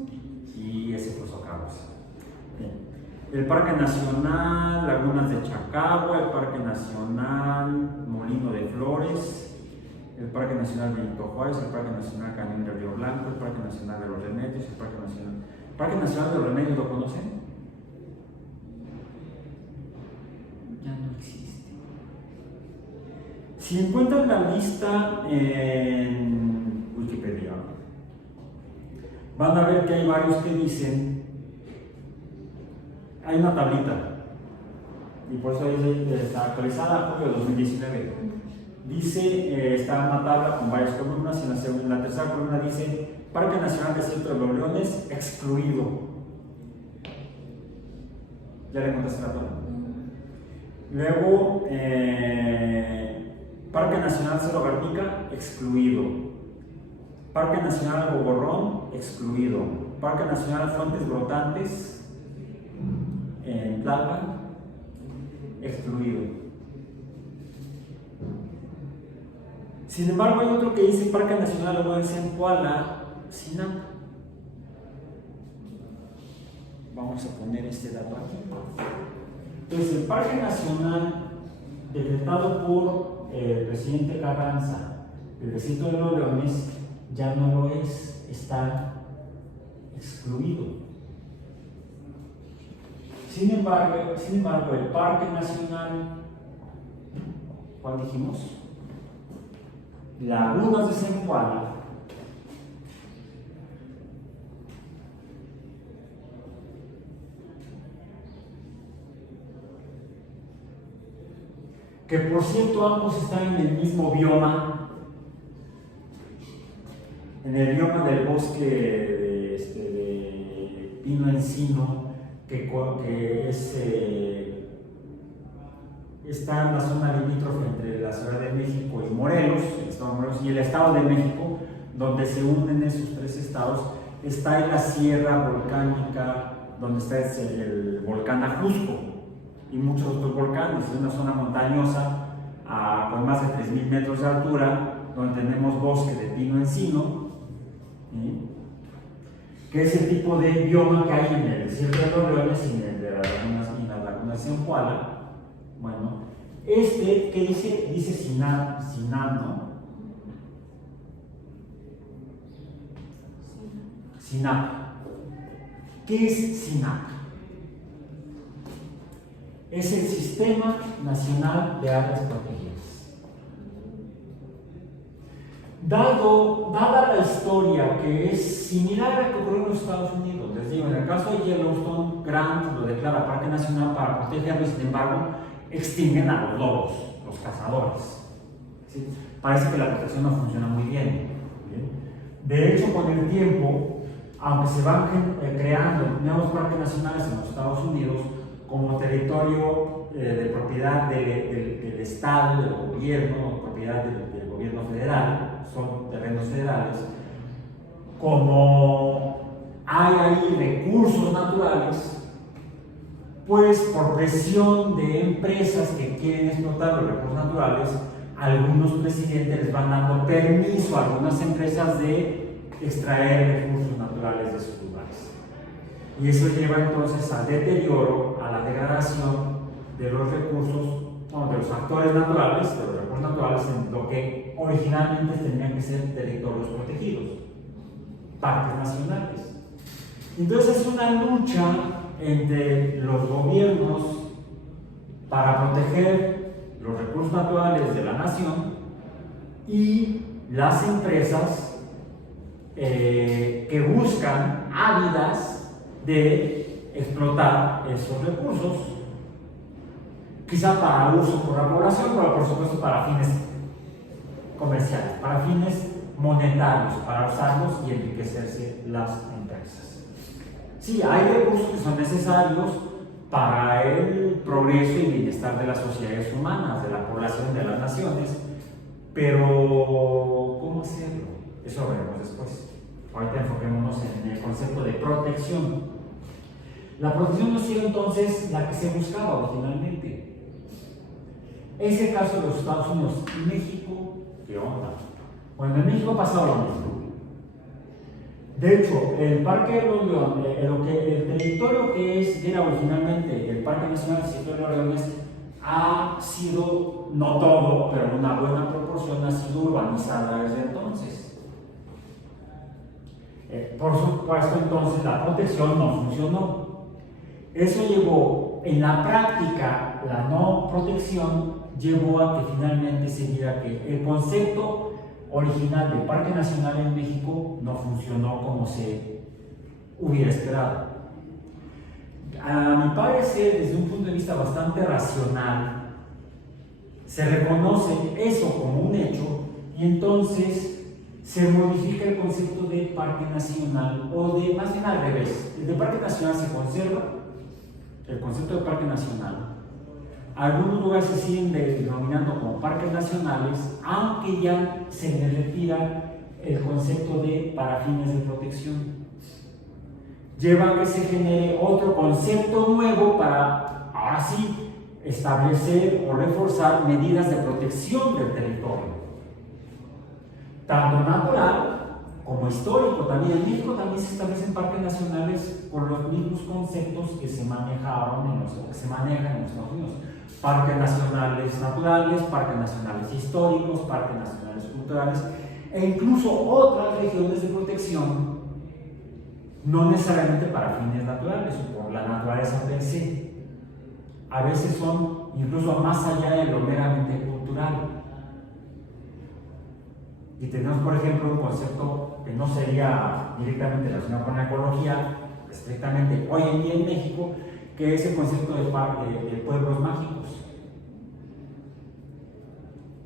Y ese fue Socavos. El Parque Nacional Lagunas de Chacagua, el Parque Nacional Molino de Flores, el Parque Nacional Benito Juárez, el Parque Nacional Cañón del Río Blanco, el Parque Nacional de los Remedios, el Parque Nacional de los Remedios, ¿lo conocen? Ya no existe. Si encuentran la lista en Wikipedia, van a ver que hay varios que dicen, hay una tablita, y por eso está actualizada a julio de 2019. Dice, está una tabla con varias columnas, y en la tercera columna dice Parque Nacional Desierto de los Leones excluido. ¿Ya le contaste la tabla? Luego, Parque Nacional Cerro Garnica excluido. Parque Nacional Gogorrón excluido. Parque Nacional Fuentes Brotantes en Tlalpan excluido. Sin embargo, hay otro que dice Parque Nacional Lagunas de Zempoala, Sinapa. Vamos a poner este dato aquí. Entonces, el Parque Nacional decretado por el presidente Carranza, el desierto de los Leones, ya no lo es, está excluido. Sin embargo, el Parque Nacional ¿cuál dijimos? Lagunas de Zempoala, que por cierto ambos están en el mismo bioma, en el bioma del bosque de pino encino, que está en la zona limítrofe entre la Ciudad de México y Morelos, el estado de Morelos y el Estado de México, donde se unen esos tres estados. Está en la sierra volcánica, donde está el volcán Ajusco y muchos otros volcanes. Es una zona montañosa con más de 3.000 metros de altura, donde tenemos bosque de pino encino, ¿sí? Que es el tipo de bioma que hay en el desierto de los Leones y en la laguna de Zempoala. Bueno, ¿qué dice? Dice Sinap, ¿no? Sinap. ¿Qué es Sinap? Es el Sistema Nacional de Áreas Protegidas. Dada la historia, que es similar a la que ocurrió en los Estados Unidos, les digo, en el caso de Yellowstone, Grant lo declara Parque Nacional para protegerlo y sin embargo extinguen a los lobos, los cazadores. ¿Sí? Parece que la protección no funciona muy bien. De hecho, con el tiempo, aunque se van creando nuevos parques nacionales en los Estados Unidos, como territorio de propiedad del Estado, del gobierno, propiedad del gobierno federal, son terrenos federales, como hay ahí recursos naturales, pues por presión de empresas que quieren explotar los recursos naturales, algunos presidentes les van dando permiso a algunas empresas de extraer recursos naturales de sus lugares. Y eso lleva entonces al deterioro, a la degradación de los recursos, bueno, de los factores naturales, de los recursos naturales, en lo que originalmente tenían que ser territorios protegidos, parques nacionales. Entonces es una lucha entre los gobiernos para proteger los recursos naturales de la nación y las empresas que buscan ávidas de explotar esos recursos, quizá para uso por la población, pero por supuesto para fines comerciales, para fines monetarios, para usarlos y enriquecerse las empresas. Sí, hay recursos que son necesarios para el progreso y bienestar de las sociedades humanas, de la población, de las naciones, pero ¿cómo hacerlo? Eso lo veremos después. Ahorita enfoquémonos en el concepto de protección. La protección no ha sido entonces la que se buscaba originalmente. Es el caso de los Estados Unidos. México, ¿qué onda? Bueno, en México ha pasado lo mismo. De hecho, el Parque de los Leones, el territorio que era originalmente el Parque Nacional de los Leones, ha sido, no todo, pero una buena proporción ha sido urbanizada desde entonces. Por supuesto, entonces la protección no funcionó. Eso llevó, en la práctica, la no protección llevó a que finalmente se viera que el concepto original del Parque Nacional en México no funcionó como se hubiera esperado. A mi parecer, desde un punto de vista bastante racional, se reconoce eso como un hecho y entonces se modifica el concepto de Parque Nacional, o de, más bien al revés, el de Parque Nacional se conserva, el concepto de Parque Nacional. Algunos lugares se siguen denominando como parques nacionales, aunque ya se le retira el concepto de para fines de protección. Lleva a que se genere otro concepto nuevo para, ahora sí, establecer o reforzar medidas de protección del territorio, tanto natural como histórico. También en México también se establecen parques nacionales por los mismos conceptos que se manejaron que se manejan en los Estados Unidos. Parques nacionales naturales, parques nacionales históricos, parques nacionales culturales e incluso otras regiones de protección, no necesariamente para fines naturales o por la naturaleza per se. A veces son incluso más allá de lo meramente cultural. cultural. Y tenemos, por ejemplo, un concepto que no sería directamente relacionado con la ecología, estrictamente hoy en día en México, que es el concepto de pueblos mágicos.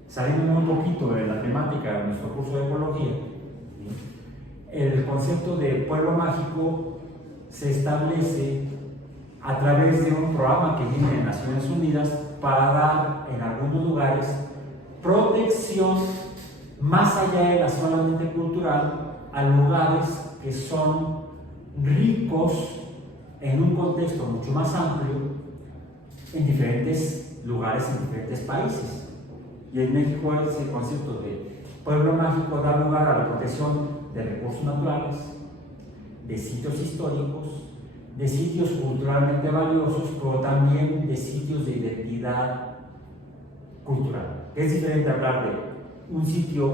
Saliendo un poquito de la temática de nuestro curso de ecología, el concepto de pueblo mágico se establece a través de un programa que viene de Naciones Unidas para dar en algunos lugares protección más allá de la solamente cultural a lugares que son ricos en un contexto mucho más amplio en diferentes lugares, en diferentes países. Y en México ese concepto de pueblo mágico da lugar a la protección de recursos naturales, de sitios históricos, de sitios culturalmente valiosos, pero también de sitios de identidad cultural. Es diferente hablar de un sitio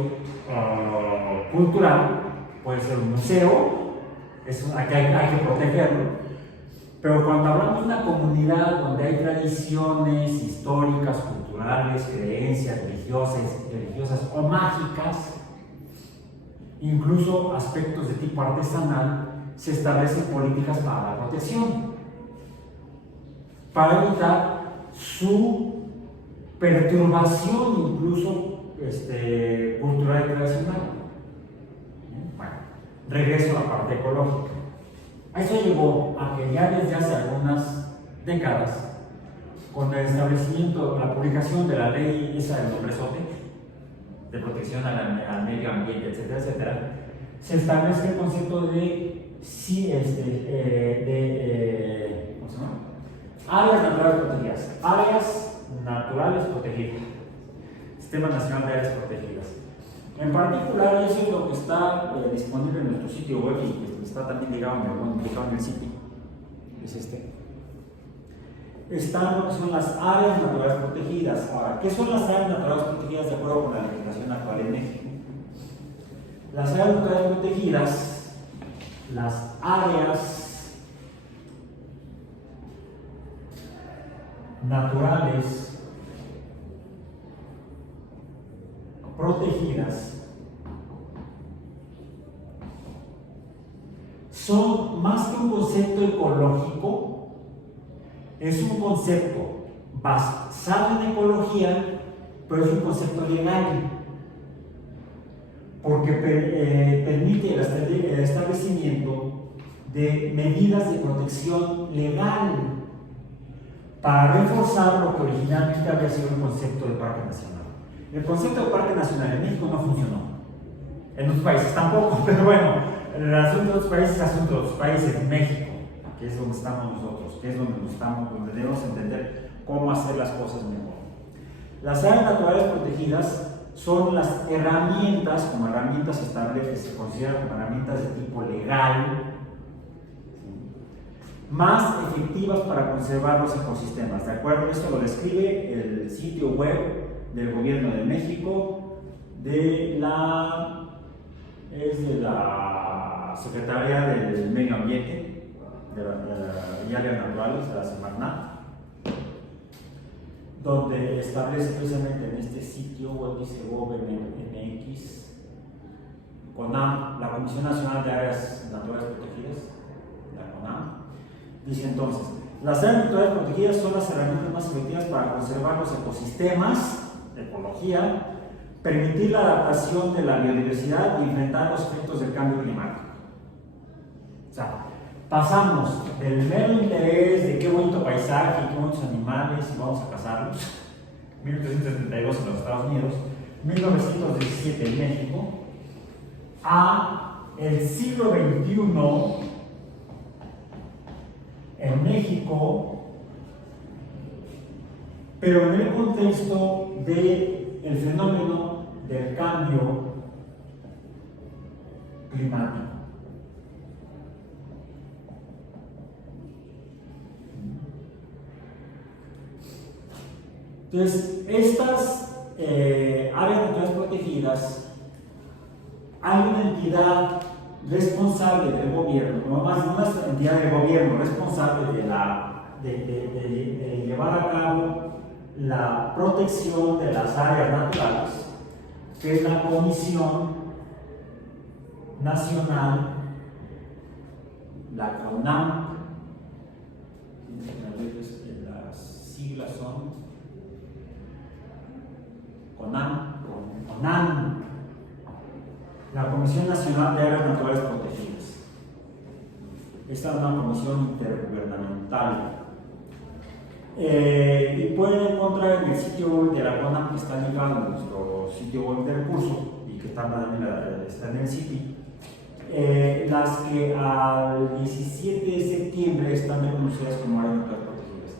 cultural, puede ser un museo, aquí hay que protegerlo, pero cuando hablamos de una comunidad donde hay tradiciones históricas, culturales, creencias religiosas o mágicas, incluso aspectos de tipo artesanal, se establecen políticas para la protección, para evitar su perturbación incluso cultural y tradicional. Bueno, regreso a la parte ecológica. Eso llevó a que ya desde hace algunas décadas, con el establecimiento, la publicación de la ley esa del nombrezote, de protección al medio ambiente, etcétera, etcétera, se establece el concepto de ¿cómo se llama? Áreas naturales protegidas. Áreas naturales protegidas. Sistema Nacional de Áreas Protegidas. En particular, eso es lo que está disponible en nuestro sitio web y que está también ligado en el sitio. Es están lo que son las áreas naturales protegidas. Ahora, ¿qué son las áreas naturales protegidas de acuerdo con la legislación actual en México? Las áreas naturales protegidas, las áreas naturales protegidas son más que un concepto ecológico, es un concepto basado en ecología, pero es un concepto legal, porque permite el establecimiento de medidas de protección legal para reforzar lo que originalmente había sido el concepto de parque nacional. El concepto de parque nacional en México no funcionó, en otros países tampoco, pero bueno, el asunto de otros países es asunto de otros países. En México, que es donde estamos nosotros, que es donde debemos entender cómo hacer las cosas mejor. Las áreas naturales protegidas son las herramientas, como herramientas estables, se consideran como herramientas de tipo legal, más efectivas para conservar los ecosistemas. ¿De acuerdo? Esto lo describe el sitio web del Gobierno de México, de la Secretaría del Medio Ambiente, y Áreas Naturales, de la Semarnat, donde establece precisamente en este sitio web, dice GOV.mx, CONAM, la Comisión Nacional de Áreas Naturales Protegidas, la CONAM, dice entonces: las áreas naturales protegidas son las herramientas más efectivas para conservar los ecosistemas, ecología, permitir la adaptación de la biodiversidad y enfrentar los efectos del cambio climático. O sea, pasamos del mero interés de qué bonito paisaje, qué bonitos animales y vamos a cazarlos, 1872 en los Estados Unidos, 1917 en México, a el siglo XXI en México, pero en el contexto del fenómeno del cambio climático. Entonces, estas áreas naturales protegidas, hay una entidad responsable del gobierno, no más una entidad del gobierno responsable de llevar a cabo la protección de las áreas naturales, que es la Comisión Nacional, la CONAM, las siglas son CONAM, la Comisión Nacional de Áreas Naturales Protegidas. Esta es una comisión intergubernamental. Y pueden encontrar en el sitio web de la CONAM, que está ligado a nuestro sitio web del curso y que está en el sitio, las que al 17 de septiembre están reconocidas como áreas naturales protegidas.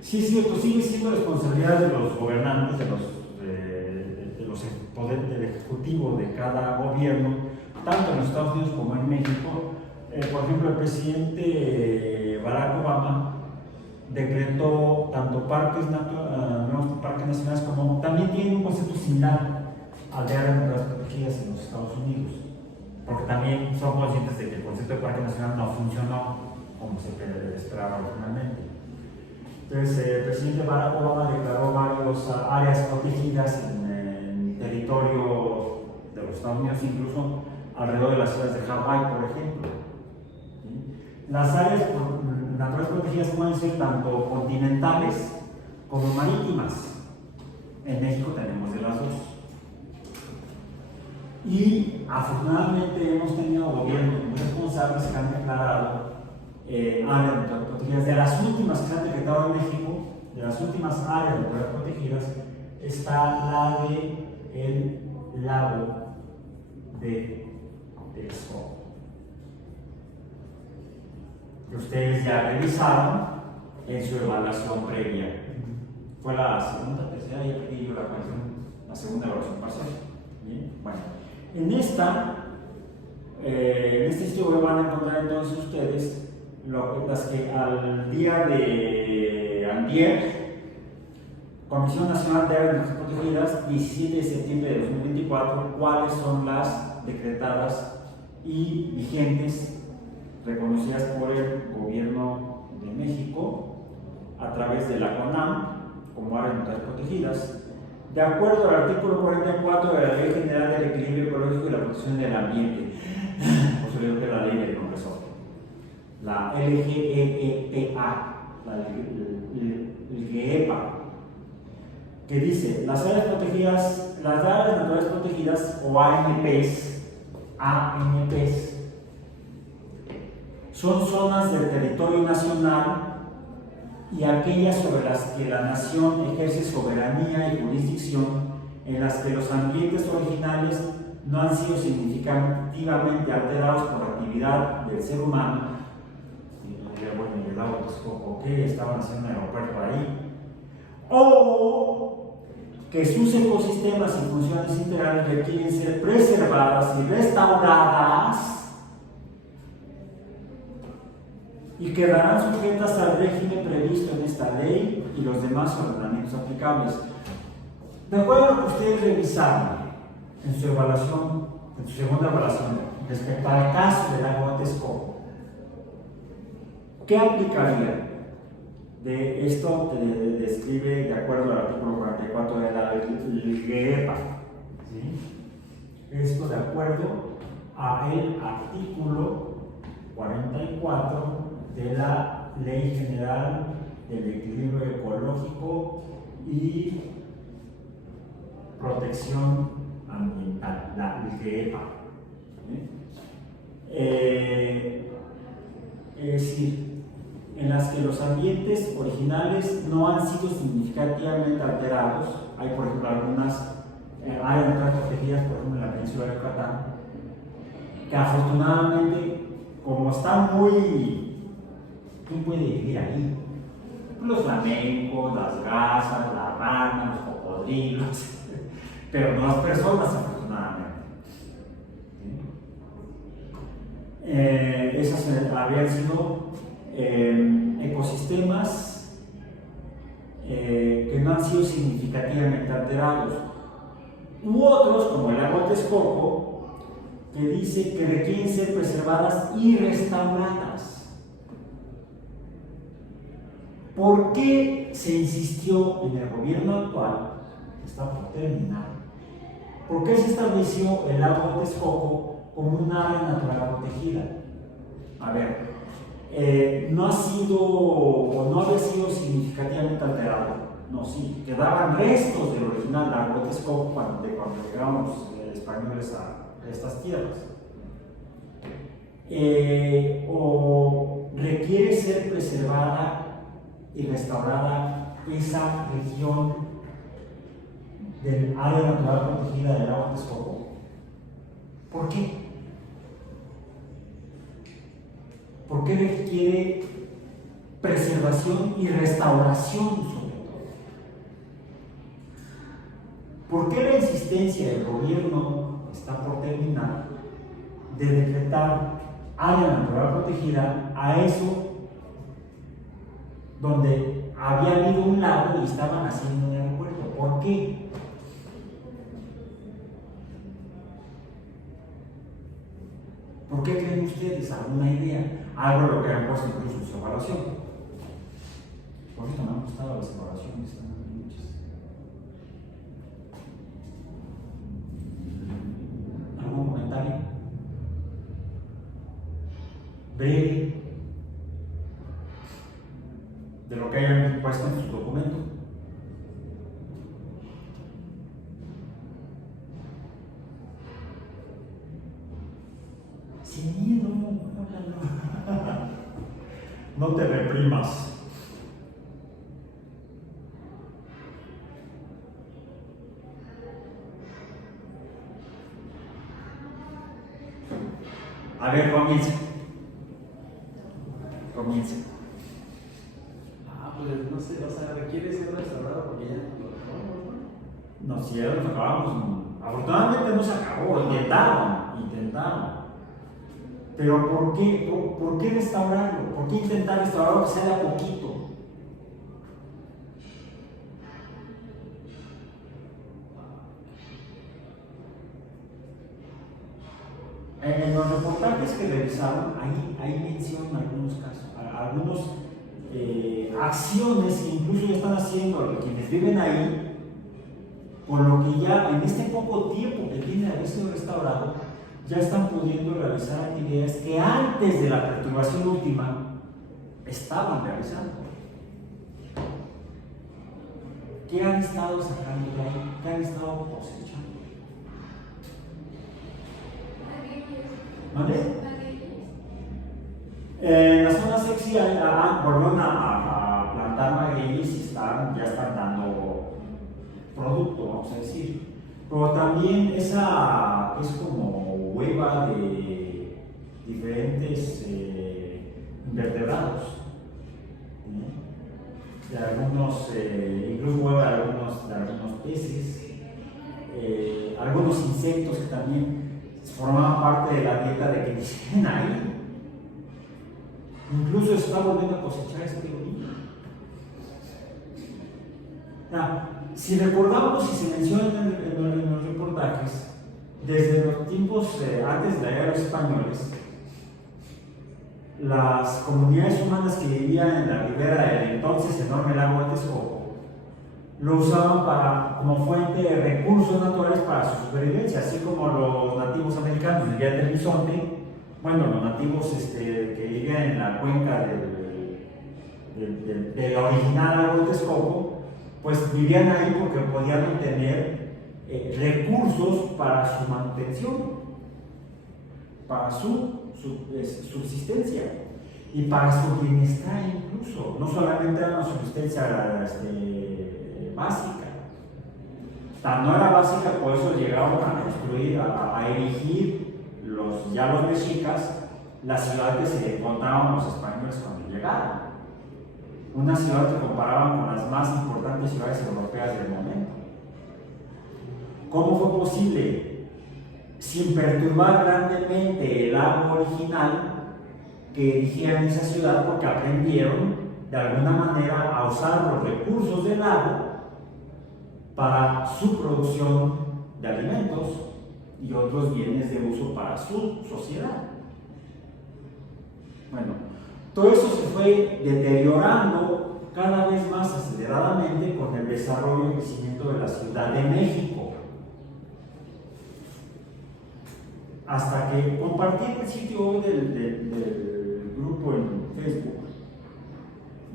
Sí es cierto, sigue siendo responsabilidad de los gobernantes, del ejecutivo de cada gobierno, tanto en los Estados Unidos como en México. Por ejemplo, el presidente Barack Obama decretó tanto parques nacionales como también tiene un concepto similar al de áreas naturales protegidas en los Estados Unidos, porque también son conscientes de que el concepto de parque nacional no funcionó como se esperaba originalmente. Entonces, el presidente Barack Obama declaró varias áreas protegidas en territorio de los Estados Unidos, incluso alrededor de las islas de Hawái, por ejemplo. Las áreas naturales protegidas pueden ser tanto continentales como marítimas. En México tenemos de las dos. Y afortunadamente hemos tenido gobiernos muy responsables que han declarado áreas naturales protegidas. De las últimas que se han decretado en México, de las últimas áreas naturales protegidas, está la de el lago de Texcoco, que ustedes ya revisaron en su evaluación previa. Fue la segunda, tercera, ya pedí yo la segunda evaluación parcial. Bien, bueno, en este sitio web van a encontrar entonces ustedes las que al día de antier, Comisión Nacional de Áreas Naturales Protegidas, 17 de septiembre de 2024, cuáles son las decretadas y vigentes, reconocidas por el Gobierno de México a través de la CONAM como áreas naturales protegidas, de acuerdo al artículo 44 de la Ley General del Equilibrio Ecológico y la Protección del Ambiente, o se le dice la ley del compresor, la LGEEPA, el GEPA, que dice: las áreas naturales protegidas o ANPs, son zonas del territorio nacional y aquellas sobre las que la nación ejerce soberanía y jurisdicción, en las que los ambientes originales no han sido significativamente alterados por la actividad del ser humano. Bueno, y el lago de Texcoco, ¿qué? Estaban haciendo un aeropuerto ahí. O que sus ecosistemas y funciones integrales requieren ser preservadas y restauradas y quedarán sujetas al régimen previsto en esta ley y los demás ordenamientos aplicables. De acuerdo a lo que ustedes revisaron en su evaluación, en su segunda evaluación, respecto al caso del lago de Texcoco, ¿qué aplicaría? De esto te describe de acuerdo al artículo 44 de la LGEPA. ¿Sí? Esto de acuerdo al artículo 44 de la Ley General del Equilibrio Ecológico y Protección Ambiental, la LGEPA. Es decir, en las que los ambientes originales no han sido significativamente alterados. Hay, por ejemplo, algunas áreas naturales protegidas, por ejemplo, en la península de Yucatán, que afortunadamente, como están muy... ¿quién puede vivir ahí? Los flamencos, las garzas, las ranas, los cocodrilos, pero no las personas, afortunadamente. Esas habían sido ecosistemas que no han sido significativamente alterados, u otros como el lago de Texcoco, que dice que requieren ser preservadas y restauradas. ¿Por qué se insistió en el gobierno actual, que está por terminar? ¿Por qué se estableció el lago de Texcoco como un área natural protegida? A ver, no ha sido o no había sido significativamente alterado. No, sí, quedaban restos del original lago de Texcoco cuando llegamos españoles a estas tierras. O requiere ser preservada y restaurada esa región del área natural protegida del lago de Texcoco. ¿Por qué? ¿Por qué requiere preservación y restauración sobre todo? ¿Por qué la insistencia del gobierno está por terminar de decretar área natural protegida a eso donde había habido un lago y estaban haciendo un aeropuerto? ¿Por qué? ¿Por qué creen ustedes? ¿Alguna idea? Algo de lo que han puesto incluso en su evaluación. Por eso me han gustado las evaluaciones, están muchas. ¿Algún comentario? Breve de lo que hayan puesto en su documento. Sin miedo, no te reprimas. A ver, comienza. Pues no sé, o sea, requiere ser restaurado porque ya lo acabamos, ¿no? No, si ya lo acabamos. Afortunadamente no se acabó, intentaron. Pero ¿por qué restaurarlo? ¿Por qué intentar restaurarlo que sea de a poquito? En los reportajes que revisaron, ahí mencionan algunos casos, algunas acciones que incluso ya están haciendo quienes viven ahí, por lo que ya en este poco tiempo que tiene de haber sido restaurado, ya están pudiendo realizar actividades que antes de la perturbación última estaban realizando. ¿Qué han estado sacando de ahí? ¿Qué han estado cosechando? ¿Vale? En la zona sexy volvieron a plantar magueyes y ya están dando producto, vamos a decir. Pero también esa es como hueva de diferentes invertebrados, de algunos, incluso hueva de algunos peces, algunos insectos que también formaban parte de la dieta de quienes viven ahí. Incluso se está volviendo a cosechar este orillo. Si recordamos y se menciona en los reportajes, desde los tiempos antes de la era de los españoles, las comunidades humanas que vivían en la ribera del entonces enorme lago de Texcoco lo usaban como fuente de recursos naturales para su supervivencia, así como los nativos americanos vivían del bisonte. Bueno, los nativos que vivían en la cuenca del original lago de Texcoco, pues vivían ahí porque podían obtener recursos para su manutención, para su subsistencia y para su bienestar incluso. No solamente era una subsistencia básica, no era básica, por eso llegaron a construir, a erigir los mexicas la ciudad que se encontraban los españoles cuando llegaron. Una ciudad que comparaban con las más importantes ciudades europeas del momento. ¿Cómo fue posible? Sin perturbar grandemente el lago original que erigían esa ciudad, porque aprendieron de alguna manera a usar los recursos del lago para su producción de alimentos y otros bienes de uso para su sociedad. Bueno, todo eso se fue deteriorando cada vez más aceleradamente con el desarrollo y crecimiento de la Ciudad de México. Hasta que compartí en el sitio hoy del grupo en Facebook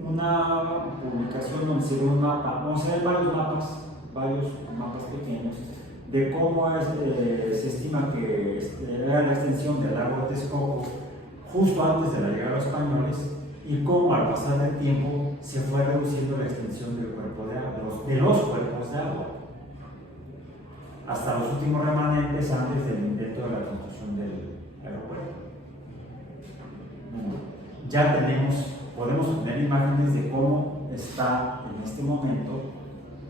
una publicación donde se ve un mapa, vamos a ver varios mapas pequeños, de cómo se estima que era la extensión del lago de Texcoco justo antes de la llegada de los españoles, y cómo al pasar del tiempo se fue reduciendo la extensión del cuerpo de agua, de los cuerpos de agua, hasta los últimos remanentes antes del intento de la construcción del aeropuerto. Ya podemos tener imágenes de cómo está en este momento,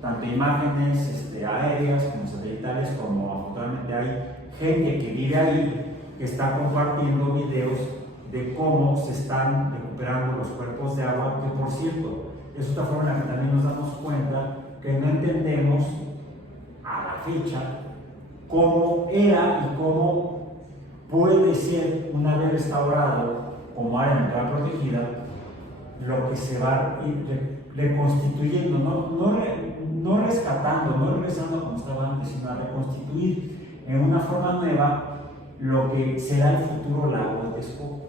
tanto imágenes aéreas como satelitales, como actualmente hay gente que vive ahí, que está compartiendo videos de cómo se están recuperando los cuerpos de agua, que por cierto, es otra forma en la que también nos damos cuenta que no entendemos a la fecha cómo era y cómo puede ser, una vez restaurado como área natural protegida, lo que se va reconstituyendo, no rescatando, no regresando como estaba antes, sino a reconstituir en una forma nueva lo que será el futuro lago de Texcoco.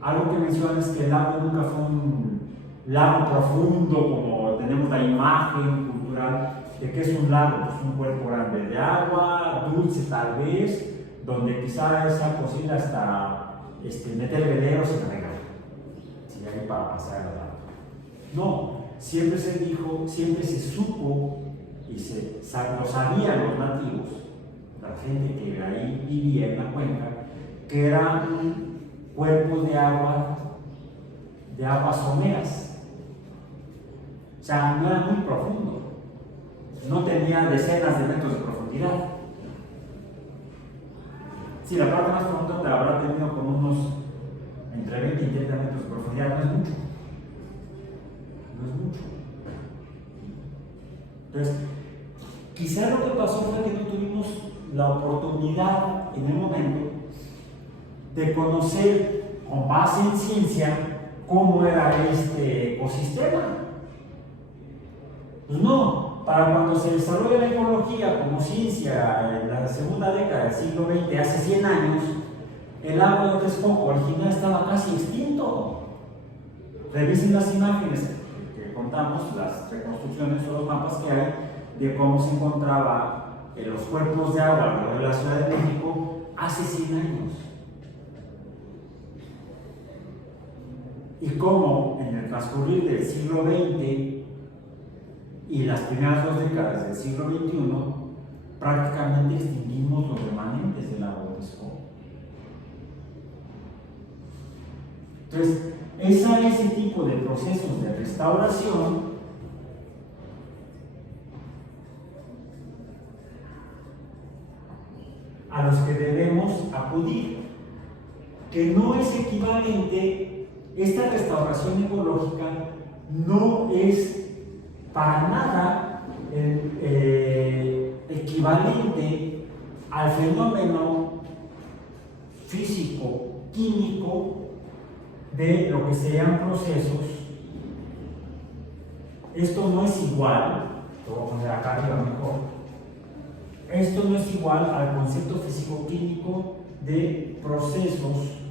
Algo que mencionan es que el lago nunca fue un lago profundo, como tenemos la imagen cultural de que es un lago, pues un cuerpo grande de agua, dulce tal vez, donde quizá sea posible hasta meter veleros y navegar, si hay para pasar el lago. No, siempre se dijo, siempre se supo y lo sabían los nativos, la gente que ahí vivía en la cuenca, que era un cuerpo de aguas someras. O sea, no era muy profundo, no tenía decenas de metros de profundidad. Sí, la parte más profunda te habrá tenido con unos entre 20 y 30 metros de profundidad, no es mucho. No es mucho. Entonces, quizá lo que pasó fue que no tuvimos la oportunidad en el momento de conocer con base en ciencia cómo era este ecosistema. Pues no, para cuando se desarrolla la ecología como ciencia en la segunda década del siglo XX, hace 100 años, el lago de Texcoco original estaba casi extinto. Revisen las imágenes que contamos, las reconstrucciones o los mapas que hay de cómo se encontraba los cuerpos de agua alrededor de la Ciudad de México hace 100 años. Y cómo en el transcurrir del siglo XX y las primeras 2 décadas del siglo XXI prácticamente extinguimos los remanentes del lago de Texcoco. Entonces, es a ese tipo de procesos de restauración a los que debemos acudir, que no es equivalente, esta restauración ecológica no es para nada equivalente al fenómeno físico, químico de lo que serían procesos. Esto no es igual, lo voy a poner acá arriba mejor. Esto no es igual al concepto físico-químico de procesos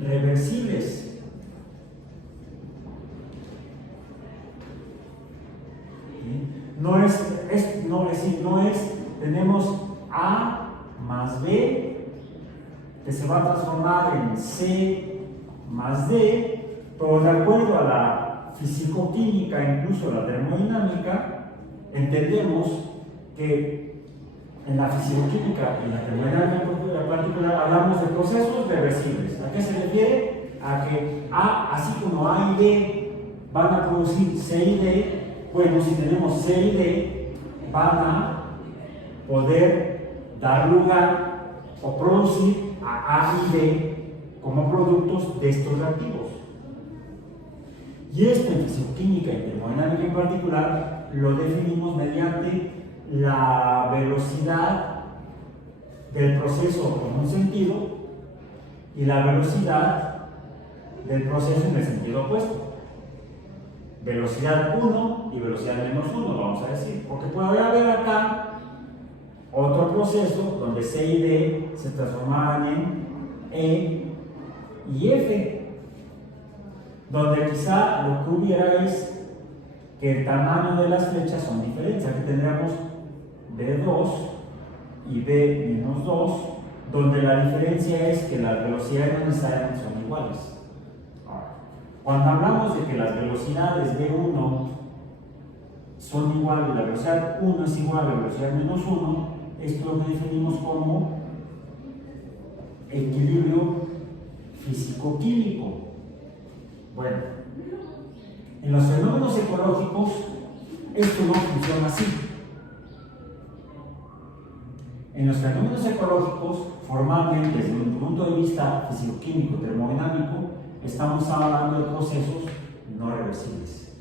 reversibles. Tenemos A más B que se va a transformar en C más D, pero de acuerdo a la fisicoquímica, incluso la termodinámica, entendemos que en la fisicoquímica y la termodinámica en particular hablamos de procesos reversibles. ¿A qué se refiere? A que así como A y B van a producir C y D, bueno, si tenemos C y D, van a poder dar lugar o producir a A y B como productos de estos reactivos. Y esto en fisicoquímica y termodinámica en particular lo definimos mediante la velocidad del proceso en un sentido y la velocidad del proceso en el sentido opuesto. Velocidad 1 y velocidad menos 1, vamos a decir. Porque puede haber acá otro proceso donde C y D se transformaban en E y F, donde quizá lo que hubiera es que el tamaño de las flechas son diferentes. Aquí tendríamos B2 y B-2, donde la diferencia es que las velocidades no necesariamente son iguales. Cuando hablamos de que las velocidades V1 son iguales, la velocidad 1 es igual a la velocidad menos 1, esto lo definimos como equilibrio físico-químico. Bueno, en los fenómenos ecológicos esto no funciona así. En los fenómenos ecológicos, formalmente, desde un punto de vista físico-químico, termodinámico, estamos hablando de procesos no reversibles.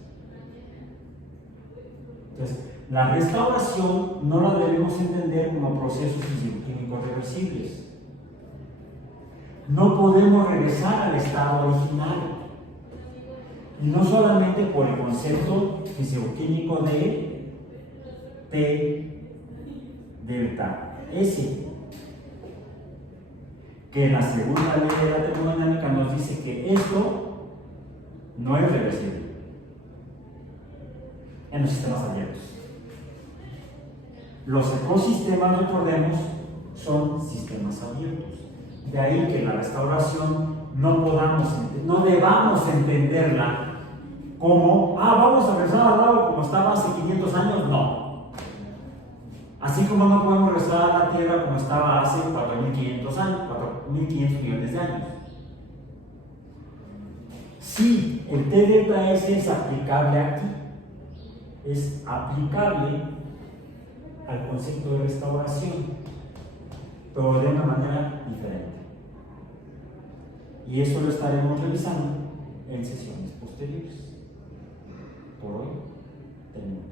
Entonces, la restauración no la debemos entender como procesos físico-químicos reversibles. No podemos regresar al estado original. Y no solamente por el concepto físico-químico de T delta S, que en la segunda ley de la termodinámica nos dice que esto no es reversible en los sistemas abiertos. Los ecosistemas, recordemos, son sistemas abiertos. De ahí que la restauración no debamos entenderla como, vamos a regresar al agua como estaba hace 500 años, no. Así como no podemos regresar a la Tierra como estaba hace 4.500 años, 4.500 millones de años. Sí, el T delta S es aplicable aquí, es aplicable al concepto de restauración, pero de una manera diferente. Y eso lo estaremos revisando en sesiones posteriores. Por hoy tenemos.